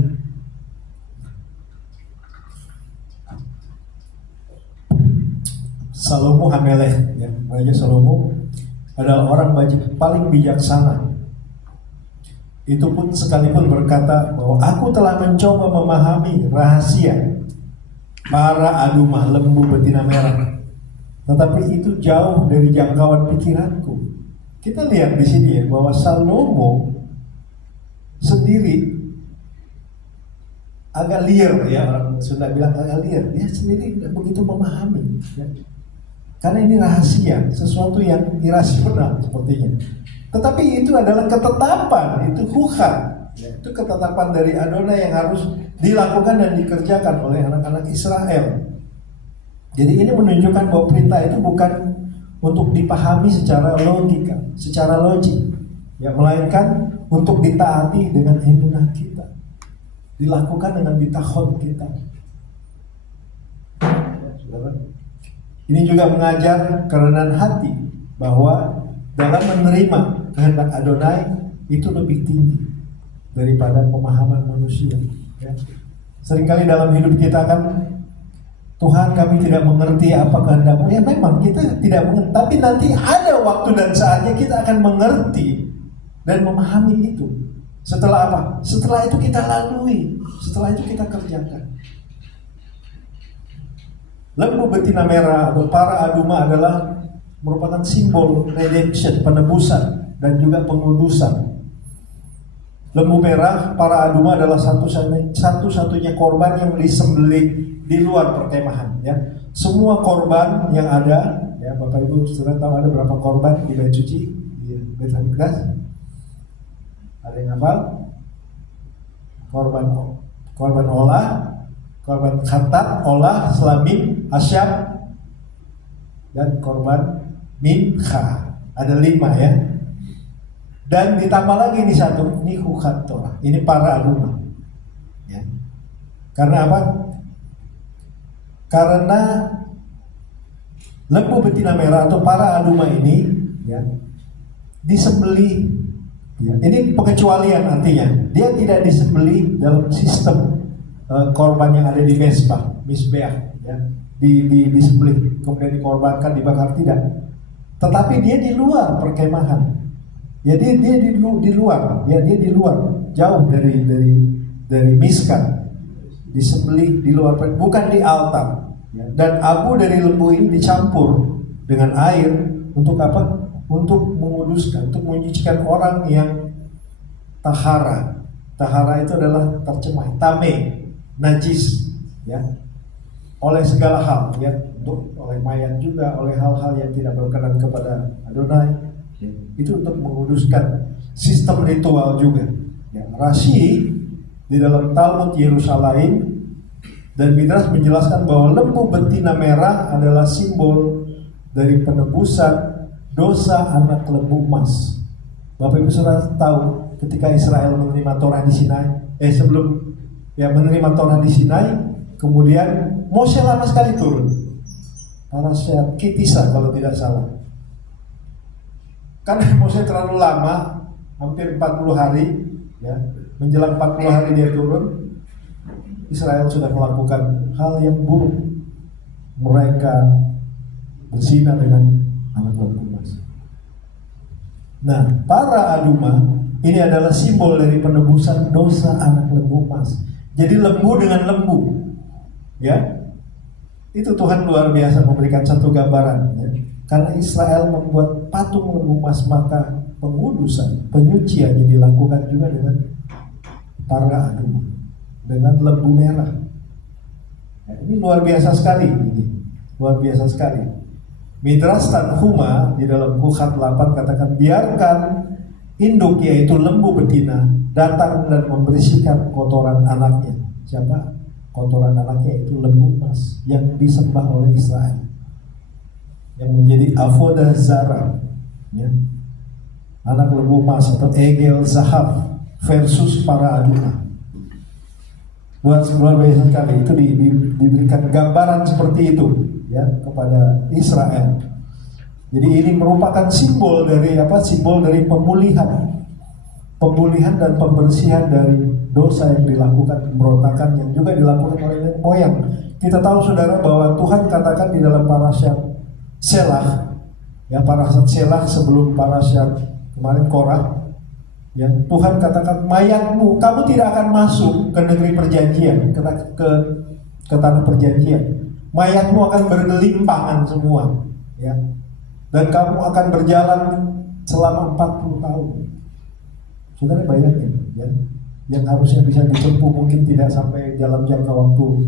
Salomo Hamelech, ya, Raja Salomo adalah orang paling bijaksana. Itu pun sekalipun berkata bahwa aku telah mencoba memahami rahasia para adumah lembu betina merah, tetapi itu jauh dari jangkauan pikiranku. Kita lihat di sini, ya, bahwa Salomo sendiri agak liar, ya, orang Sunda bilang agak liar. Dia sendiri tidak begitu memahami, ya. Karena ini rahasia, sesuatu yang irasional sepertinya. Tetapi itu adalah ketetapan, itu ukhat, ya, itu ketetapan dari Adonai yang harus dilakukan dan dikerjakan oleh anak-anak Israel. Jadi ini menunjukkan bahwa perintah itu bukan untuk dipahami secara logika, secara logik, ya, melainkan untuk ditaati dengan emunah kita, dilakukan dengan bitachon kita. Ya, saudara. Ini juga mengajar kerendahan hati, bahwa dalam menerima kehendak Adonai itu lebih tinggi daripada pemahaman manusia, ya. Seringkali dalam hidup kita kan, Tuhan, kami tidak mengerti apa kehendak-Mu. Ya, memang kita tidak mengerti, tapi nanti ada waktu dan saatnya kita akan mengerti dan memahami itu. Setelah apa? Setelah itu kita lalui, setelah itu kita kerjakan. Lembu betina merah atau para aduma adalah merupakan simbol redemption, penebusan dan juga pengudusan. Lembu merah, para aduma adalah satu-satunya korban yang disembelih di luar perkemahan, ya. Semua korban yang ada, ya, Bapak Ibu sudah tahu ada berapa korban di Bait Suci, di Beit Hamikdash? Ada yang hafal? Korban olah, korban khatat, olah, selamim, asyam, dan korban mincha. Ada 5, ya. Dan ditambah lagi ini satu, ini ukhat Torah, ini para aduma, ya. Karena apa? Karena lembu betina merah atau para aduma ini, ya, disembelih Ya, ini pengecualian artinya dia tidak disembelih dalam sistem korban yang ada di Misbeah, ya, disembelih kemudian dikorbankan, dibakar, tidak. Tetapi dia di luar perkemahan. Ya dia di luar, ya dia di luar, jauh dari miskan, disembelih di luar, bukan di altar. Ya. Dan abu dari lembu ini dicampur dengan air untuk apa? Untuk menguduskan, untuk menyucikan orang yang tahara. Tahara itu adalah tercemar, tame, najis, ya, oleh segala hal, ya, oleh mayat juga, oleh hal-hal yang tidak berkenan kepada Adonai. Ya. Itu untuk menguduskan, sistem ritual juga. Ya. Rashi di dalam Talmud Yerusalem dan Midrash menjelaskan bahwa lembu betina merah adalah simbol dari penebusan dosa anak lembu emas. Bapak Ibu saudara tahu ketika Israel menerima Torah di Sinai, menerima Torah di Sinai, kemudian Mose lama sekali turun. Parashat Kitisa kalau tidak salah. Karena Mose terlalu lama, hampir 40 hari, ya, menjelang 40 hari dia turun. Israel sudah melakukan hal yang buruk. Mereka berzina dengan anak lembu emas. Nah, para aduma ini adalah simbol dari penebusan dosa anak lembu emas. Jadi lembu dengan lembu, ya, itu Tuhan luar biasa memberikan satu gambaran. Ya. Karena Israel membuat patung lembu emas, maka pengudusan, penyucian yang dilakukan juga dengan para aduma, dengan lembu merah. Ya, ini luar biasa sekali, luar biasa sekali. Midrash Tanhuma di dalam Kuhat 8 katakan, biarkan induk yaitu lembu betina datang dan membersihkan kotoran anaknya. Siapa? Kotoran anaknya itu lembu emas yang disembah oleh Israel, yang menjadi avodah zarah, ya. Anak lembu emas atau egel zahab versus para aduna. Luar biasa sekali. Itu diberikan gambaran seperti itu, ya, kepada Israel. Jadi ini merupakan simbol dari apa? Simbol dari pemulihan dan pembersihan dari dosa yang dilakukan, pemberontakan yang juga dilakukan oleh nenek moyang. Kita tahu saudara bahwa Tuhan katakan di dalam parashat Shelah, ya, parashat Shelah sebelum parashat kemarin Korah, ya, Tuhan katakan mayatmu, kamu tidak akan masuk ke negeri perjanjian, ke tanah perjanjian. Mayatmu akan bergelimpangan semua, ya. Dan kamu akan berjalan selama 40 tahun. Saudara bayangin, ya, yang harusnya bisa ditempuh mungkin tidak sampai dalam jangka waktu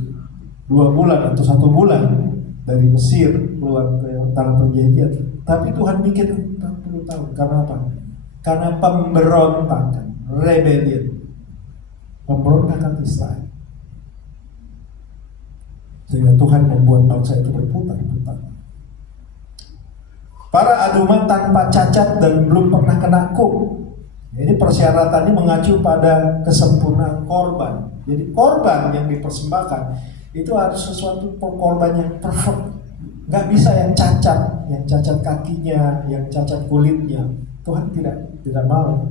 2 bulan atau 1 bulan dari Mesir keluar ke tanah perjanjian. Tapi Tuhan bikin 40 tahun. Karena apa? Karena pemberontakan, rebellion, pemberontakan Israel. Sehingga Tuhan membuat bangsa itu berputar-putar. Para aduma tanpa cacat dan belum pernah kena kuk. Ini persyaratannya mengacu pada kesempurnaan korban. Jadi korban yang dipersembahkan itu harus sesuatu korban yang perfect. Gak bisa yang cacat kakinya, yang cacat kulitnya. Tuhan tidak mau.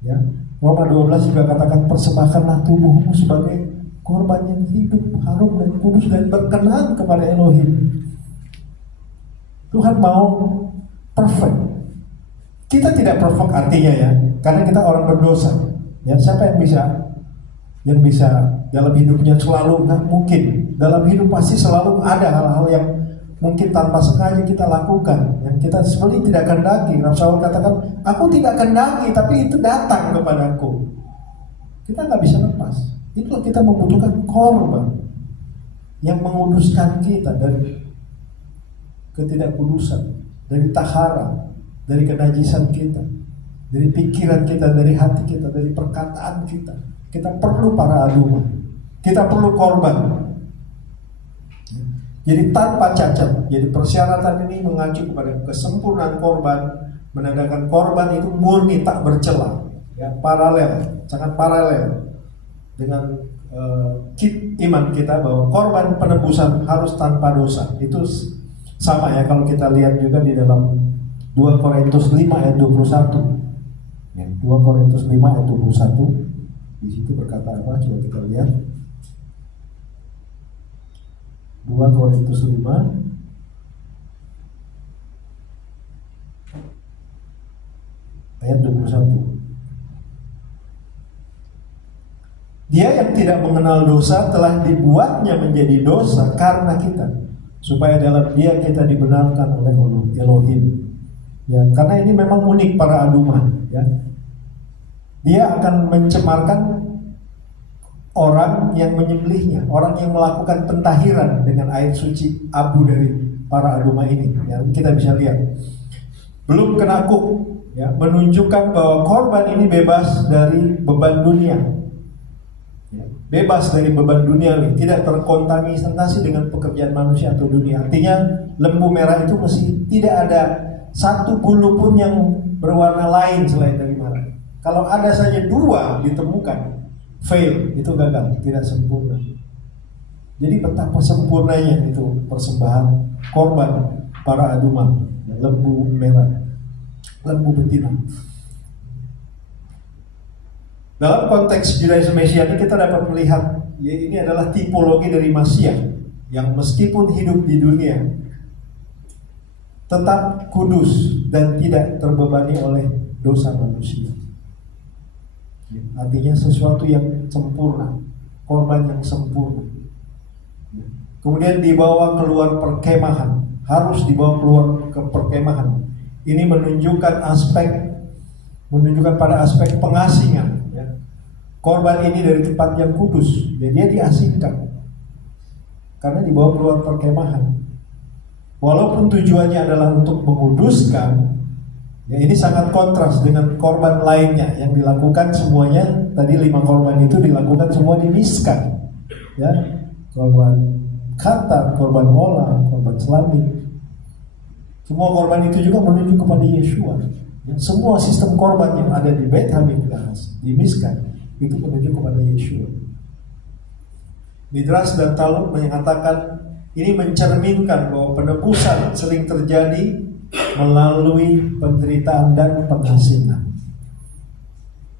Ya. Roma 12 juga katakan, persembahkanlah tubuhmu sebagai korban yang hidup, harum dan kudus dan berkenan kepada Elohim. Tuhan mau perfect. Kita tidak perfect artinya, ya, karena kita orang berdosa. Ya, siapa yang bisa dalam hidupnya selalu? Nggak mungkin. Dalam hidup pasti selalu ada hal-hal yang mungkin tanpa sengaja kita lakukan, yang kita sebenarnya tidak kehendaki. Rasul katakan, aku tidak kehendaki, tapi itu datang kepadaku. Kita nggak bisa lepas. Itulah kita membutuhkan korban yang menguduskan kita dari ketidakkudusan, dari tahara, dari kenajisan kita, dari pikiran kita, dari hati kita, dari perkataan kita. Kita perlu para aduma, kita perlu korban. Jadi tanpa cacat. Jadi persyaratan ini mengacu kepada kesempurnaan korban, menandakan korban itu murni, tak bercela, ya, paralel, sangat paralel dengan iman kita bahwa korban penebusan harus tanpa dosa. Itu sama, ya, kalau kita lihat juga di dalam 2 Korintus 5 ayat 21. Ya, 2 Korintus 5 ayat 21. Di situ berkata apa? Coba kita lihat. 2 Korintus 5 ayat 21. Dia yang tidak mengenal dosa telah dibuatnya menjadi dosa karena kita, supaya dalam dia kita dibenarkan oleh Elohim. Ya, karena ini memang unik para adumah, ya. Dia akan mencemarkan orang yang menyembelihnya, orang yang melakukan pentahiran dengan air suci abu dari para adumah ini. Ya, kita bisa lihat. Belum kena kuk, ya, menunjukkan bahwa korban ini bebas dari beban dunia. Ya, bebas dari beban duniawi, tidak terkontaminasi dengan pekerjaan manusia atau dunia. Artinya lembu merah itu mesti tidak ada satu bulu pun yang berwarna lain selain dari merah. Kalau ada saja 2 ditemukan, fail, itu gagal, tidak sempurna. Jadi betapa sempurnanya itu persembahan korban para adumah, lembu merah, lembu betina. Dalam konteks Judaisme Mesiani kita dapat melihat, ya, ini adalah tipologi dari Masiah yang meskipun hidup di dunia tetap kudus dan tidak terbebani oleh dosa manusia. Artinya sesuatu yang sempurna, korban yang sempurna. Kemudian dibawa keluar perkemahan, harus dibawa keluar ke perkemahan. Ini menunjukkan pada aspek pengasingan. Ya. Korban ini dari tempat yang kudus, jadi dia diasingkan karena dibawa keluar perkemahan. Walaupun tujuannya adalah untuk menguduskan. Ya, ini sangat kontras dengan korban lainnya yang dilakukan semuanya. Tadi 5 korban itu dilakukan semua di Miskan, ya, korban khatam, korban mola, korban selami. Semua korban itu juga menuju kepada Yeshua. Ya, semua sistem korban yang ada di Beit Hamikdash, di Miskan, itu menuju kepada Yeshua. Midrash dan Talmud menyatakan ini mencerminkan bahwa penebusan sering terjadi melalui penderitaan dan pengasingan.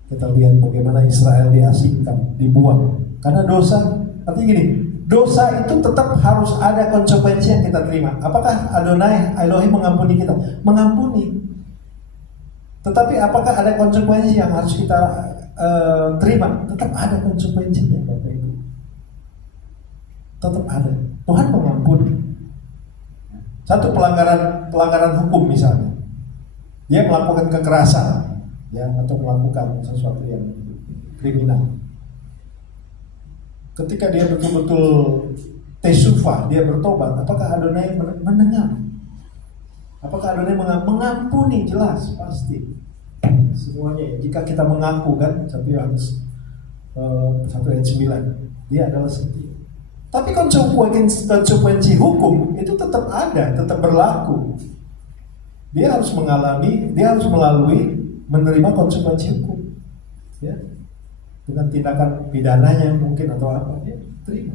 Kita lihat bagaimana Israel diasingkan, dibuang karena dosa. Artinya gini, dosa itu tetap harus ada konsekuensi yang kita terima. Apakah Adonai Elohim mengampuni kita? Mengampuni. Tetapi apakah ada konsekuensi yang harus kita terima? Tetap ada konsekuensinya, Bapak Ibu. Tetap ada. Tuhan mengampuni. Satu pelanggaran hukum misalnya, dia melakukan kekerasan, ya, atau melakukan sesuatu yang kriminal. Ketika dia betul-betul tesufah, dia bertobat, apakah Adonai mendengar? Apakah Adonai mengampuni? Jelas, pasti. Semuanya. Jika kita mengaku, kan, 1 Yohanes 1 ayat 9, dia adalah setia. Tapi konsekuensi hukum itu tetap ada, tetap berlaku. Dia harus melalui menerima konsekuensi hukum, ya, dengan tindakan pidananya mungkin atau apa, dia terima.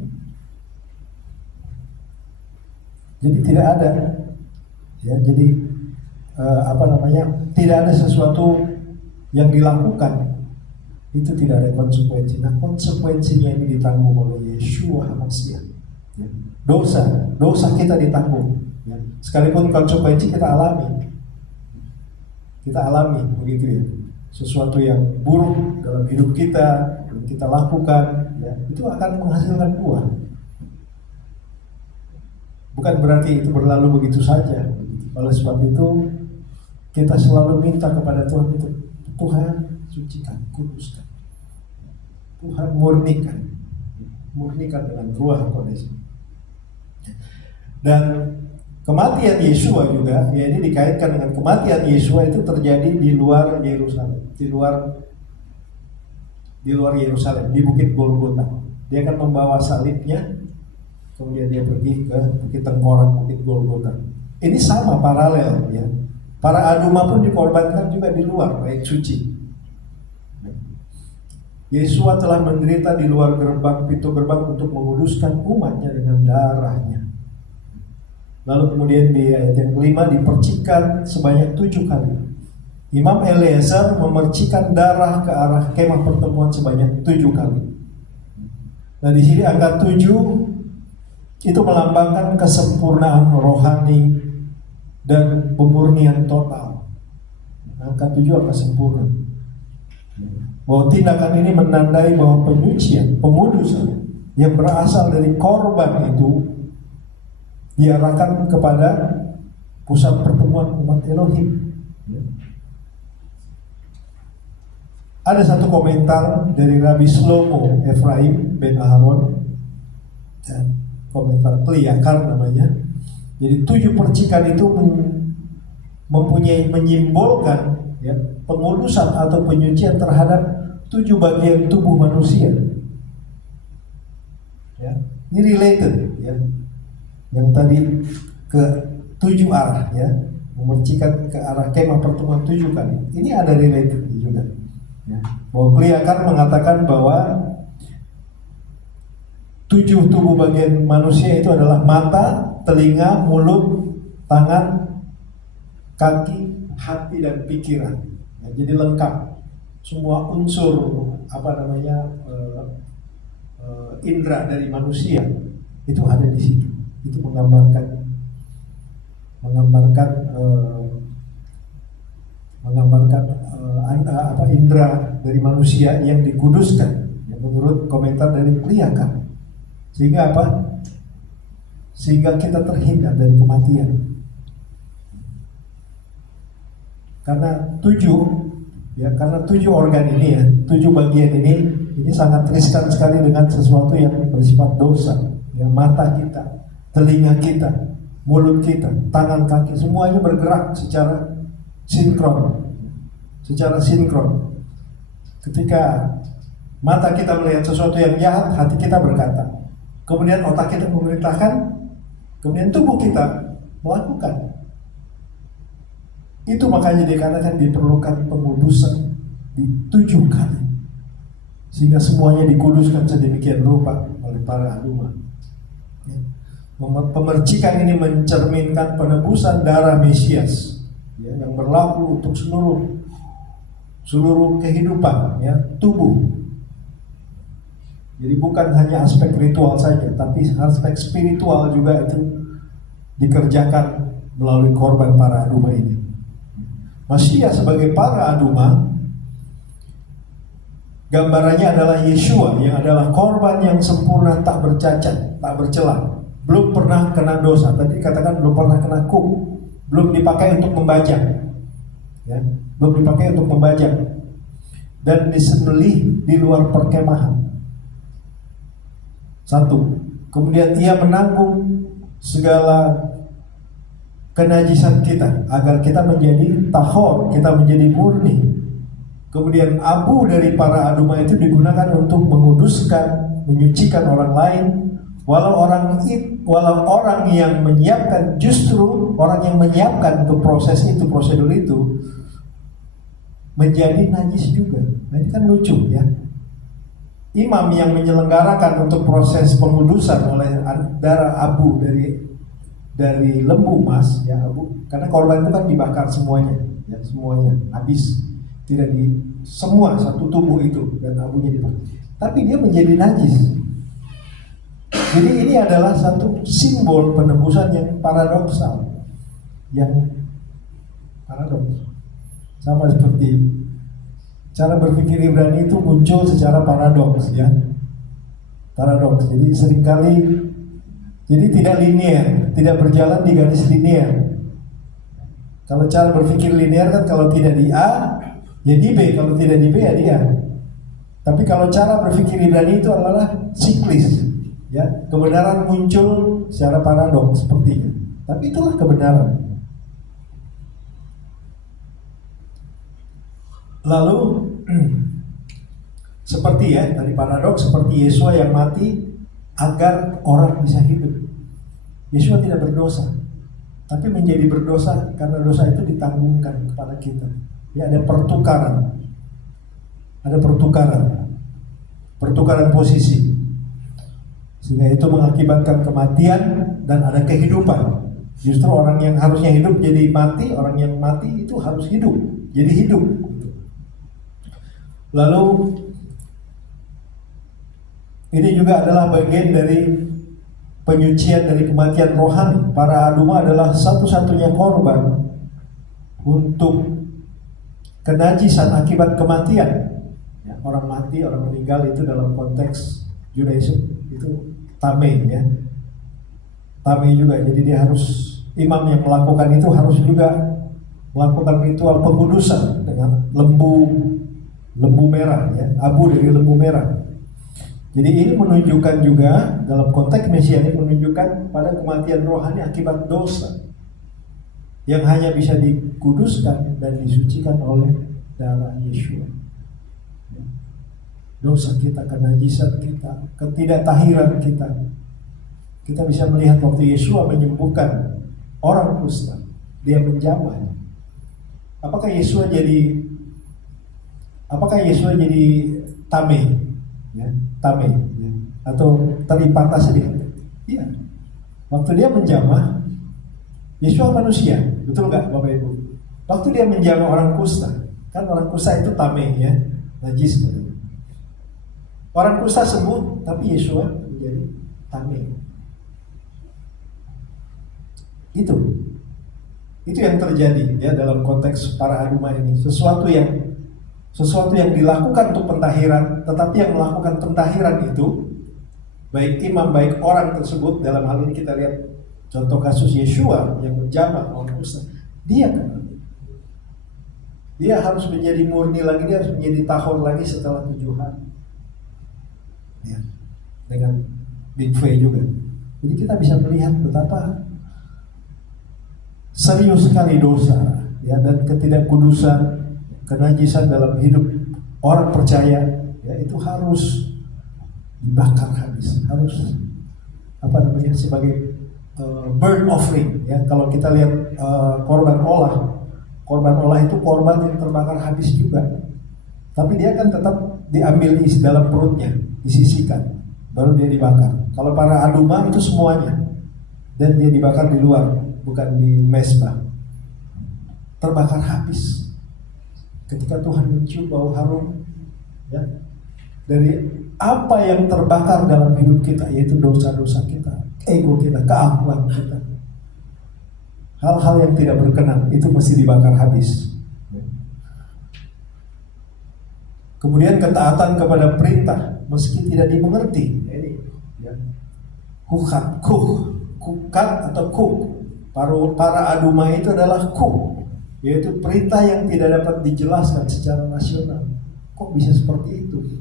Jadi tidak ada, ya, jadi tidak ada sesuatu yang dilakukan itu tidak ada konsekuensi. Nah, konsekuensinya ini ditanggung oleh Yeshua HaMashiach. Ya. Dosa kita ditanggung. Ya. Sekalipun konsekuensi kita alami, begitu ya. Sesuatu yang buruk dalam hidup kita yang kita lakukan, ya, itu akan menghasilkan buah. Bukan berarti itu berlalu begitu saja. Oleh sebab itu kita selalu minta kepada Tuhan itu, Tuhan sucikan, kuduskan. Tuhan murnikan dengan Ruach HaKodesh. Dan kematian Yeshua juga, ya, ini dikaitkan dengan kematian Yeshua itu terjadi di luar Yerusalem, di luar Yerusalem, di Bukit Golgota. Dia akan membawa salibnya, kemudian dia pergi ke Bukit Tengkorak, Bukit Golgota. Ini sama, paralel, ya. Para adumah pun dikorbankan juga di luar bait suci. Yeshua telah menderita di luar pintu gerbang untuk menguduskan umatnya dengan darahnya. Lalu kemudian di ayat yang kelima dipercikan sebanyak 7 kali. Imam Eliezer memercikan darah ke arah kemah pertemuan sebanyak 7 kali. Nah di sini angka 7 itu melambangkan kesempurnaan rohani dan pemurnian total. Angka 7 angka sempurna. Bahwa tindakan ini menandai bahwa penyucian, pemudusan yang berasal dari korban itu diarahkan kepada pusat pertemuan umat Elohim. Ada satu komentar dari Rabbi Shlomo Ephraim ben Aharon, komentar Kli-Yakar namanya. Jadi 7 percikan itu menyimbolkan ya, pengudusan atau penyucian terhadap 7 bagian tubuh manusia. Ya, ini related ya. Yang tadi ke 7 arah ya, memercikan ke arah kemah pertemuan 7 kali. Ini ada related juga. Ya. Bahwa Kli-Yakar mengatakan bahwa 7 tubuh bagian manusia itu adalah mata, telinga, mulut, tangan, kaki, hati dan pikiran. Ya, jadi lengkap semua unsur indera dari manusia itu ada di situ. Itu menggambarkan indera dari manusia yang dikuduskan ya, menurut komentar dari Kli-Yakar. Sehingga apa? Sehingga kita terhindar dari kematian. Karena 7 organ ini ya, 7 bagian ini sangat riskan sekali dengan sesuatu yang bersifat dosa. Ya, mata kita, telinga kita, mulut kita, tangan, kaki, semuanya bergerak secara sinkron. Ketika mata kita melihat sesuatu yang jahat, hati kita berkata. Kemudian otak kita memerintahkan, kemudian tubuh kita melakukan. Itu makanya dikatakan diperlukan pengudusan di 7 kali. Sehingga semuanya dikuduskan sedemikian rupa oleh para aduma. Pemercikan ini mencerminkan penebusan darah Mesias ya, yang berlaku untuk seluruh kehidupan ya, tubuh. Jadi bukan hanya aspek ritual saja, tapi aspek spiritual juga itu dikerjakan melalui korban para aduma ini. Mesias sebagai para aduma, gambarannya adalah Yeshua yang adalah korban yang sempurna, tak bercacat, tak bercela, belum pernah kena dosa. Tadi dikatakan belum pernah kena kuk, belum dipakai untuk membajak, ya, belum dipakai untuk membajak, dan disembelih di luar perkemahan. 1. Kemudian ia menanggung segala kenajisan kita agar kita menjadi tahor, kita menjadi murni. Kemudian abu dari para aduma itu digunakan untuk menguduskan, menyucikan orang lain. Walau orang yang menyiapkan, justru orang yang menyiapkan untuk proses itu, prosedur itu menjadi najis juga. Nah ini kan lucu ya. Imam yang menyelenggarakan untuk proses pengudusan oleh darah abu dari lembu emas ya, abu, karena korban itu kan dibakar semuanya ya, semuanya habis, tidak di semua satu tubuh itu, dan abunya dibakar, tapi dia menjadi najis. Jadi ini adalah satu simbol penebusan yang paradoksal, sama seperti cara berpikir Ibrani itu muncul secara paradoks ya, paradoks. Jadi seringkali tidak linear, tidak berjalan di garis linear. Kalau cara berpikir linear kan kalau tidak di A ya di B, kalau tidak di B ya di A. Tapi kalau cara berpikir Ibrani itu adalah siklis ya, kebenaran muncul secara paradoks sepertinya. Tapi itulah kebenaran. Lalu seperti ya tadi paradoks, seperti Yesua yang mati agar orang bisa hidup. Yesua tidak berdosa, tapi menjadi berdosa karena dosa itu ditanggungkan kepada kita. Ya, ada pertukaran posisi, sehingga itu mengakibatkan kematian dan ada kehidupan. Justru orang yang harusnya hidup jadi mati, orang yang mati itu harus hidup. jadi hidup. Lalu ini juga adalah bagian dari penyucian dari kematian rohani. Para aduma adalah satu-satunya korban untuk kenajisan akibat kematian. Ya, orang mati, orang meninggal itu dalam konteks Judaism itu tameng ya. Tameng juga, jadi dia harus, imam yang melakukan itu harus juga melakukan ritual pengudusan dengan lembu merah ya, abu dari lembu merah. Jadi ini menunjukkan juga dalam konteks mesianik, menunjukkan pada kematian rohani akibat dosa yang hanya bisa dikuduskan dan disucikan oleh darah Yeshua. Dosa kita, kenajisan kita, ketidaktahiran kita. Kita bisa melihat waktu Yeshua menyembuhkan orang kusta, dia menjamah. Apakah Yeshua jadi tameng? Ya, tameng ya. Atau teripatah sedikit? Iya. Waktu dia menjamah, Yeshua manusia, betul nggak Bapak Ibu? Waktu dia menjamah orang kusta, kan orang kusta itu tameng ya, najis. Orang kusta sembuh, tapi Yeshua menjadi tameng. Itu yang terjadi ya dalam konteks para aduma ini. Sesuatu yang dilakukan untuk pentahiran, tetapi yang melakukan pentahiran itu baik imam, baik orang tersebut. Dalam hal ini kita lihat contoh kasus Yeshua yang menjamah orang kusta. Dia harus menjadi murni lagi, dia harus menjadi tahor lagi setelah 7 hari ya, dengan Big V juga. Jadi kita bisa melihat betapa serius sekali dosa ya, dan ketidakkudusan, kenajisan dalam hidup orang percaya ya, itu harus dibakar habis, harus sebagai burnt offering ya. Kalau kita lihat korban olah itu korban yang terbakar habis juga, tapi dia kan tetap diambil isi dalam perutnya, disisihkan, baru dia dibakar. Kalau para aduma itu semuanya, dan dia dibakar di luar, bukan di mesbah, terbakar habis. Ketika Tuhan mencium bau harum ya, dari apa yang terbakar dalam hidup kita, yaitu dosa-dosa kita, ego kita, keakuan kita, hal-hal yang tidak berkenan, itu mesti dibakar habis. Kemudian ketaatan kepada perintah meski tidak dimengerti. Ini ya. Kukat atau kuk. Para aduma itu adalah kuk, yaitu perintah yang tidak dapat dijelaskan secara rasional. Kok bisa seperti itu?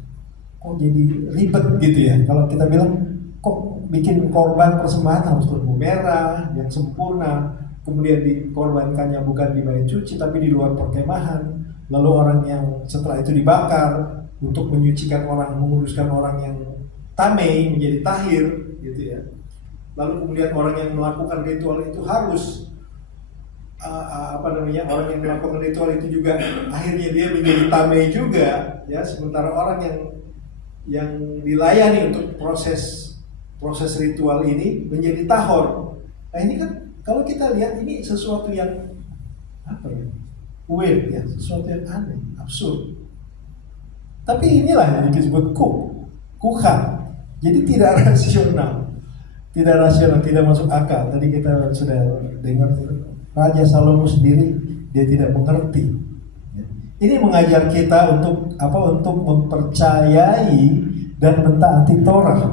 Kok jadi ribet gitu ya? Kalau kita bilang, kok bikin korban persembahan harus lembu merah yang sempurna, kemudian dikorbankannya bukan di bait suci tapi di luar perkemahan, lalu orang yang setelah itu dibakar untuk menyucikan orang, menguduskan orang yang tamei menjadi tahir gitu ya. Lalu kemudian orang yang melakukan ritual itu harus orang yang melakukan ritual itu juga akhirnya dia menjadi tamei juga ya, sementara orang yang dilayani untuk proses ritual ini menjadi tahor. Nah ini kan kalau kita lihat ini sesuatu yang weird ya, sesuatu yang aneh, absurd. Tapi inilah yang disebut kuhan. Jadi tidak rasional, tidak masuk akal. Tadi kita sudah dengar Raja Salomo sendiri dia tidak mengerti. Ini mengajar kita untuk mempercayai dan mentaati Torah.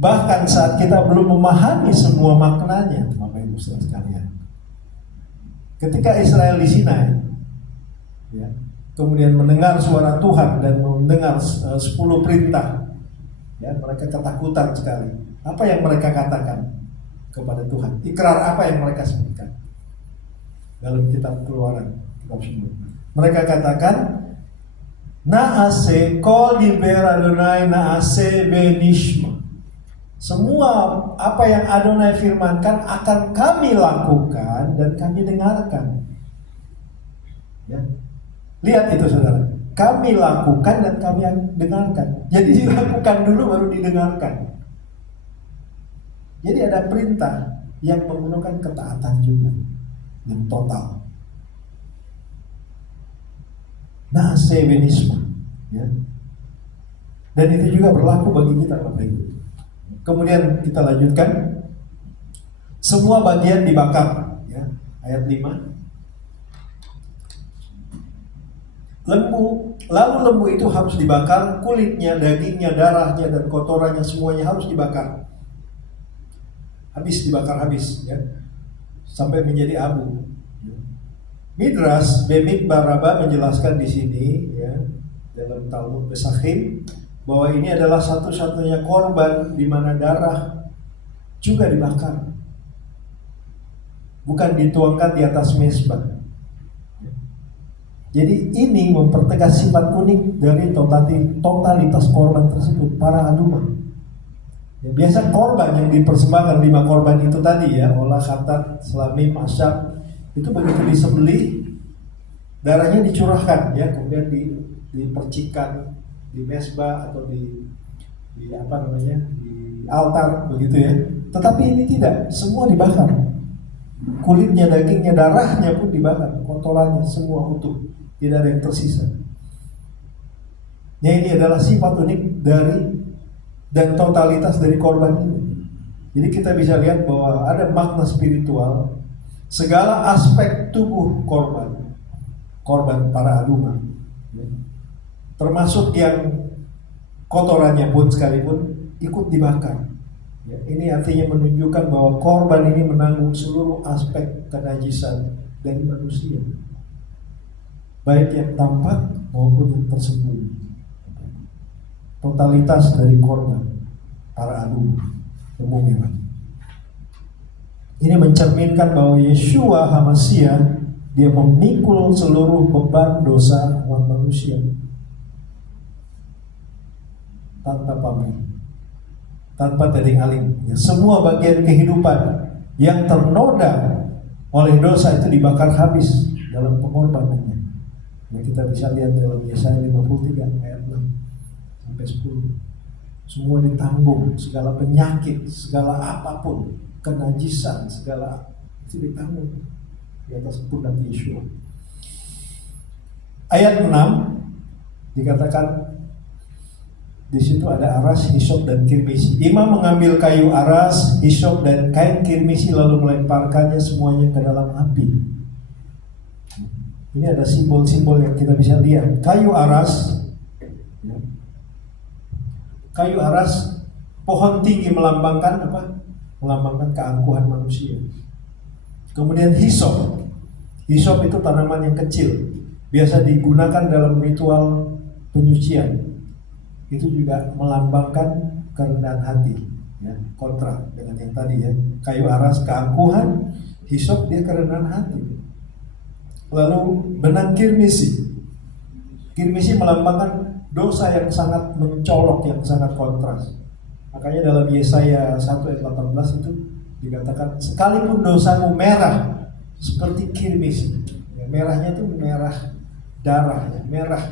Bahkan saat kita belum memahami semua maknanya, Bapak Ibu saudara sekalian. Ketika Israel di Sinai, ya, kemudian mendengar suara Tuhan dan mendengar 10 perintah, ya, mereka ketakutan sekali. Apa yang mereka katakan kepada Tuhan? Ikrar apa yang mereka sebutkan dalam kitab Keluaran, kitab sebelum. Mereka katakan, Naase kol diber Adonai naase benishma. Semua apa yang Adonai firmankan akan kami lakukan dan kami dengarkan. Ya. Lihat itu saudara, kami lakukan dan kami dengarkan. Jadi dilakukan dulu baru didengarkan. Jadi ada perintah yang menggunakan ketaatan juga yang total. Naasewenisme, ya. Dan itu juga berlaku bagi kita, Bapak Ibu. Kemudian kita lanjutkan, semua bagian dibakar, ya. Ayat 5. Lalu lembu itu harus dibakar, kulitnya, dagingnya, darahnya, dan kotorannya semuanya harus dibakar. Habis dibakar habis, ya, sampai menjadi abu. Midrash Bemidbar Rabbah menjelaskan di sini, ya, dalam Talmud Pesachim, bahwa ini adalah satu-satunya korban di mana darah juga dibakar, bukan dituangkan di atas mezbah. Jadi ini mempertegas sifat unik dari totalitas korban tersebut, para aduma. Ya, biasa korban yang dipersembahkan 5 korban itu tadi, ya, olah, khatat, selamim, asyab, itu begitu disembelih, darahnya dicurahkan, ya, kemudian dipercikan di mezbah atau di altar, begitu, ya. Tetapi ini tidak, semua dibakar. Kulitnya, dagingnya, darahnya pun dibakar, kotorannya semua utuh, tidak ada yang tersisa. Ya, ini adalah sifat unik dari dan totalitas dari korban ini. Jadi kita bisa lihat bahwa ada makna spiritual. Segala aspek tubuh korban para aduma, ya, termasuk yang kotorannya pun sekalipun ikut dibakar. Ya, ini artinya menunjukkan bahwa korban ini menanggung seluruh aspek kenajisan dari manusia, baik yang tampak maupun yang tersembunyi. Totalitas dari korban para aduma, lembu merah. Ini mencerminkan bahwa Yeshua HaMashiach, dia memikul seluruh beban dosa umat manusia tanpa pamrih, tanpa teding-aling. Ya, semua bagian kehidupan yang ternoda oleh dosa itu dibakar habis dalam pengorbanannya. Ya, kita bisa lihat dalam Yesaya 53 ayat 6 sampai 10. Semua ditanggung, segala penyakit, segala apapun, kenajisan, segala itu ditanggung di atas pundak Yeshua. Ayat 6 dikatakan di situ ada aras, hisop, dan kirmisi. Imam mengambil kayu aras, hisop, dan kain kirmisi lalu melemparkannya semuanya ke dalam api. Ini ada simbol-simbol yang kita bisa lihat. Kayu aras, pohon tinggi melambangkan apa? Melambangkan keangkuhan manusia. Kemudian hisop itu tanaman yang kecil, biasa digunakan dalam ritual penyucian. Itu juga melambangkan kerendahan hati, ya, kontra dengan yang tadi, ya. Kayu aras keangkuhan, hisop dia kerendahan hati. Lalu benang kirmisi melambangkan dosa yang sangat mencolok, yang sangat kontras. Makanya dalam Yesaya 1 ayat 18 itu dikatakan, sekalipun dosamu merah seperti kirmis, ya, merahnya itu merah darah, ya, merah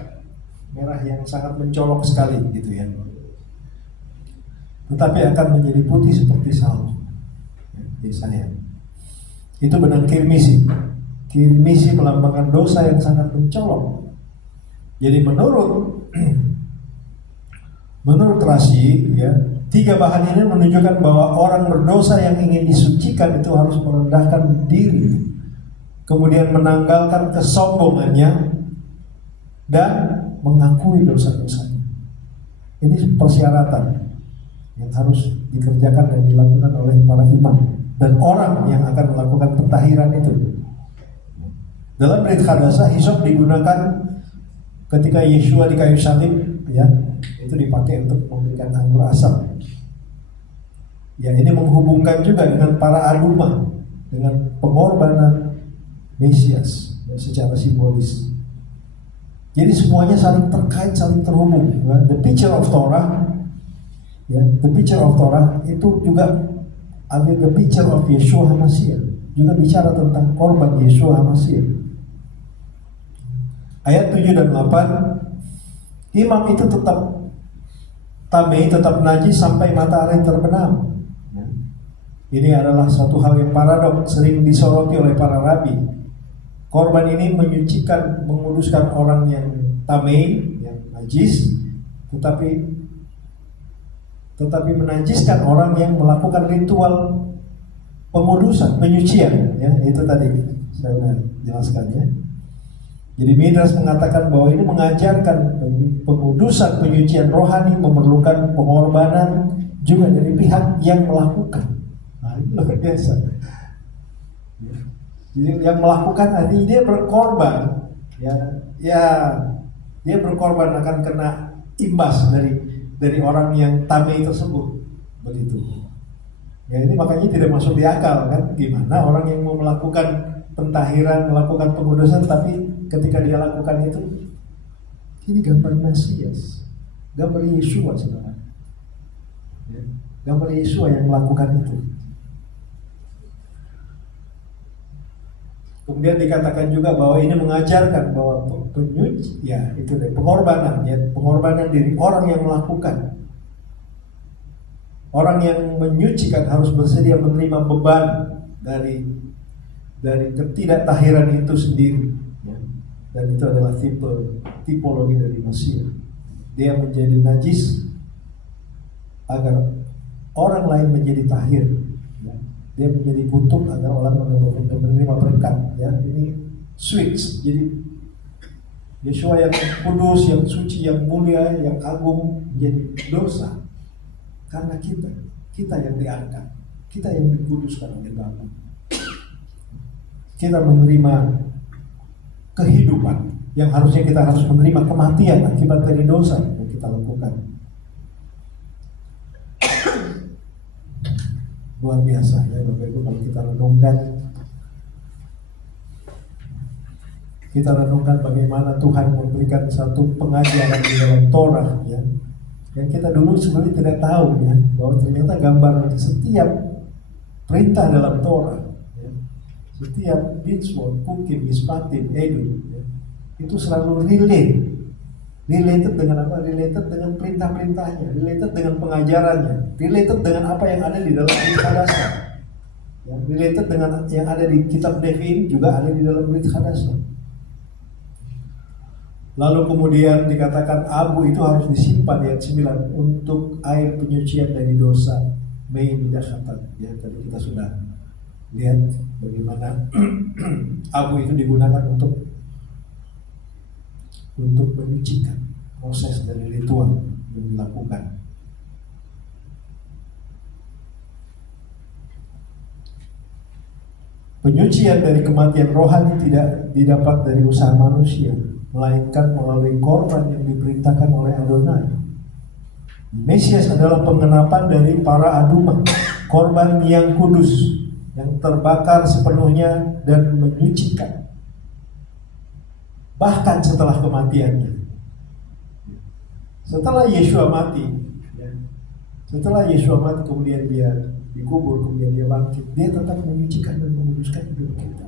yang sangat mencolok sekali, gitu, ya. Tetapi akan menjadi putih seperti salju. Yesaya. Itu benang kirmisi. Kirmisi melambangkan dosa yang sangat mencolok. Jadi menurut Rashi, ya, 3 bahan ini menunjukkan bahwa orang berdosa yang ingin disucikan itu harus merendahkan diri, kemudian menanggalkan kesombongannya dan mengakui dosa-dosanya. Ini persyaratan yang harus dikerjakan dan dilakukan oleh para imam dan orang yang akan melakukan pentahiran itu. Dalam Brit Hadasah, hisop digunakan ketika Yeshua di kayu salib, ya, itu dipakai untuk memberikan anggur asam. Ya, ini menghubungkan juga dengan para aduma, dengan pengorbanan Mesias, ya, secara simbolis. Jadi semuanya saling terkait, saling terhubung. Ya. The picture of Torah, ya, the picture of Torah itu juga ambil the picture of Yeshua HaMashiach, juga bicara tentang korban Yeshua HaMashiach. Ayat 7 dan 8, imam itu tetap najis sampai matahari terbenam. Ini adalah satu hal yang paradoks, sering disoroti oleh para rabi. Korban ini menyucikan, menguduskan orang yang tamei, yang najis, tetapi menajiskan orang yang melakukan ritual pengudusan, penyucian, ya itu tadi saya sudah jelaskan ya. Jadi Midrash mengatakan bahwa ini mengajarkan pengudusan, penyucian rohani memerlukan pengorbanan juga dari pihak yang melakukan. Nah, ini luar biasa. Jadi yang melakukan artinya dia berkorban, ya dia berkorban akan kena imbas dari orang yang tamei tersebut, begitu. Ya ini makanya tidak masuk di akal kan, gimana orang yang mau melakukan pentahiran, melakukan pengudusan, tapi ketika dia lakukan itu, ini gambar Mesias, gambar Yesua saudara, ya, gambar Yesua yang melakukan itu. Kemudian dikatakan juga bahwa ini mengajarkan bahwa penyuci, ya itu deh, pengorbanan, ya pengorbanan diri orang yang melakukan. Orang yang menyucikan harus bersedia menerima beban dari ketidaktahiran itu sendiri, ya. Dan itu adalah tipologi dari Mesias. Dia menjadi najis agar orang lain menjadi tahir, ya. Dia menjadi kutuk agar orang menerima berkat, ya. Ini switch. Jadi Yesua yang kudus, yang suci, yang mulia, yang agung menjadi dosa karena kita yang diangkat, kita yang dikuduskan oleh Bapa. Kita menerima kehidupan yang harusnya kita harus menerima kematian akibat dari dosa yang kita lakukan. Luar biasa ya Bapak Ibu, kalau kita renungkan bagaimana Tuhan memberikan satu pengajaran di dalam Torah, ya, yang kita dulu sebenarnya tidak tahu, ya, bahwa ternyata gambar setiap perintah dalam Torah, ya, setiap mitzvot, hukim, mispatim, edu, ya, itu selalu related dengan apa? Related dengan perintah-perintahnya, related dengan pengajarannya, related dengan apa yang ada di dalam Brit Hadasa, ya, related dengan yang ada di kitab Nevin juga ada di dalam Brit Hadasa. Lalu kemudian dikatakan abu itu harus disimpan, ayat 9, untuk air penyucian dari dosa, mei midashatan. Ya, tadi kita sudah lihat bagaimana abu itu digunakan untuk menyucikan, proses dari ritual yang dilakukan. Penyucian dari kematian rohani tidak didapat dari usaha manusia, melainkan melalui korban yang diperintahkan oleh Adonai. Mesias adalah pengenapan dari para aduma, korban yang kudus, yang terbakar sepenuhnya dan menyucikan, bahkan setelah kematiannya. Setelah Yesua mati, kemudian dia dikubur, kemudian dia bangkit, dia tetap menyucikan dan menguduskan hidup kita.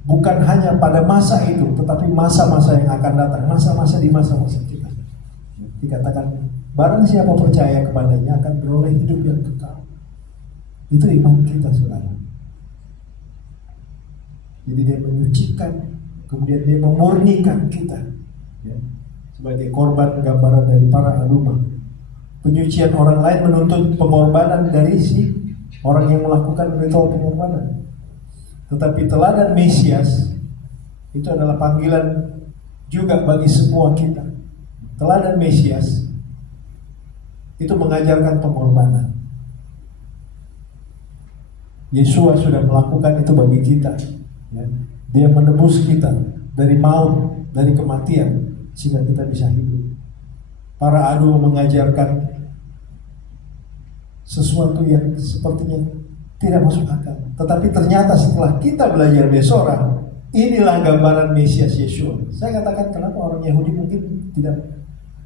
Bukan hanya pada masa itu, tetapi masa-masa yang akan datang, masa-masa kita. Dikatakan, barang siapa percaya kepadanya akan beroleh hidup yang kekal. Itu iman kita, saudara. Jadi dia menyucikan, kemudian dia memurnikan kita, ya, sebagai korban gambaran dari para aduma. Penyucian orang lain menuntut pengorbanan dari si orang yang melakukan ritual pengorbanan. Tetapi teladan Mesias itu adalah panggilan juga bagi semua kita. Teladan Mesias itu mengajarkan pengorbanan. Yesua sudah melakukan itu bagi kita, ya. Dia menebus kita dari maut, dari kematian, sehingga kita bisa hidup. Para adu mengajarkan sesuatu yang sepertinya tidak masuk akal. Tetapi ternyata setelah kita belajar Besorah, inilah gambaran Mesias Yesua. Saya katakan kenapa orang Yahudi mungkin tidak,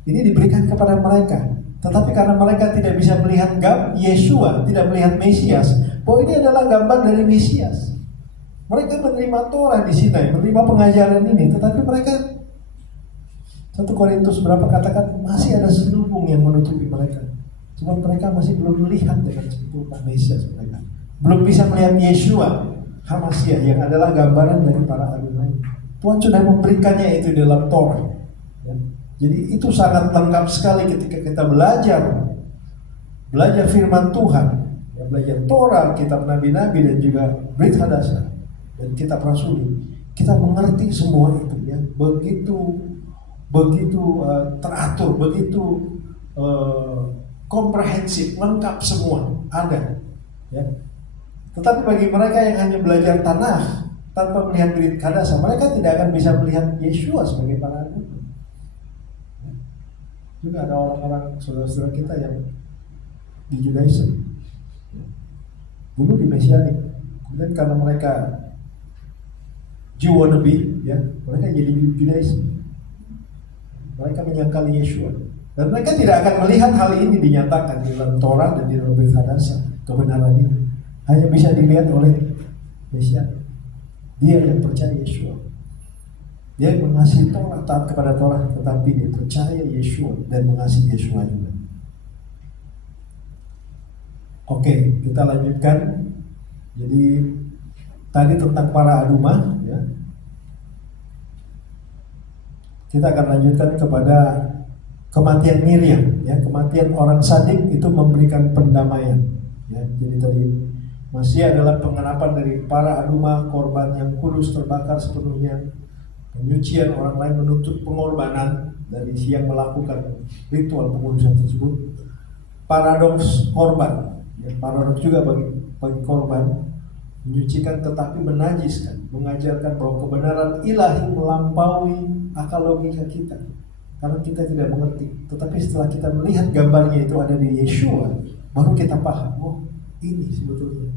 ini diberikan kepada mereka. Tetapi karena mereka tidak bisa melihat Yesua, tidak melihat Mesias, bahwa ini adalah gambar dari Mesias. Mereka menerima Torah di Sinai, menerima pengajaran ini, tetapi mereka, 1 Korintus berapa katakan, masih ada selubung yang menutupi mereka. Cuma mereka masih belum melihat dengan sempurna Mesias mereka. Belum bisa melihat Yesua HaMashiach yang adalah gambaran dari para Adonai, Tuhan sudah memberikannya itu dalam Torah. Ya. Jadi itu sangat lengkap sekali ketika kita belajar firman Tuhan, ya, belajar Torah, kitab nabi-nabi dan juga Brit Hadasa dan kitab Rasuli. Kita mengerti semua itu, ya, begitu teratur, begitu komprehensif, lengkap semua ada. Ya. Tetapi bagi mereka yang hanya belajar Tanakh tanpa melihat Brit Hadasa, mereka tidak akan bisa melihat Yeshua sebagai pahlawan. Ya. Juga ada orang-orang saudara-saudara kita yang di Judaism, dulu di Mesianik, kemudian karena mereka Jew wannabe, ya, mereka jadi Judaism. Mereka menyangkali Yeshua, dan mereka tidak akan melihat hal ini dinyatakan di dalam Torah dan di dalam Brit Hadasa. Kebenaran ini hanya bisa dilihat oleh Mesianik. Dia yang percaya Yeshua, dia yang mengasihi Torah, taat kepada Torah, tetapi dia percaya Yeshua dan mengasihi Yeshua juga. Oke, kita lanjutkan. Jadi tadi tentang para adumah, ya. Kita akan lanjutkan kepada kematian Miriam, ya. Kematian orang sadik itu memberikan pendamaian, ya. Jadi tadi masih adalah pengenapan dari para adumah, korban yang kudus terbakar sepenuhnya, penyucian orang lain menuntut pengorbanan dari si yang melakukan ritual pengudusan tersebut, paradoks korban. Ya, paradoks juga bagi korban, menyucikan tetapi menajiskan, mengajarkan bahwa kebenaran ilahi melampaui akal logika kita, karena kita tidak mengerti. Tetapi setelah kita melihat gambarnya itu ada di Yeshua, baru kita paham, oh ini sebetulnya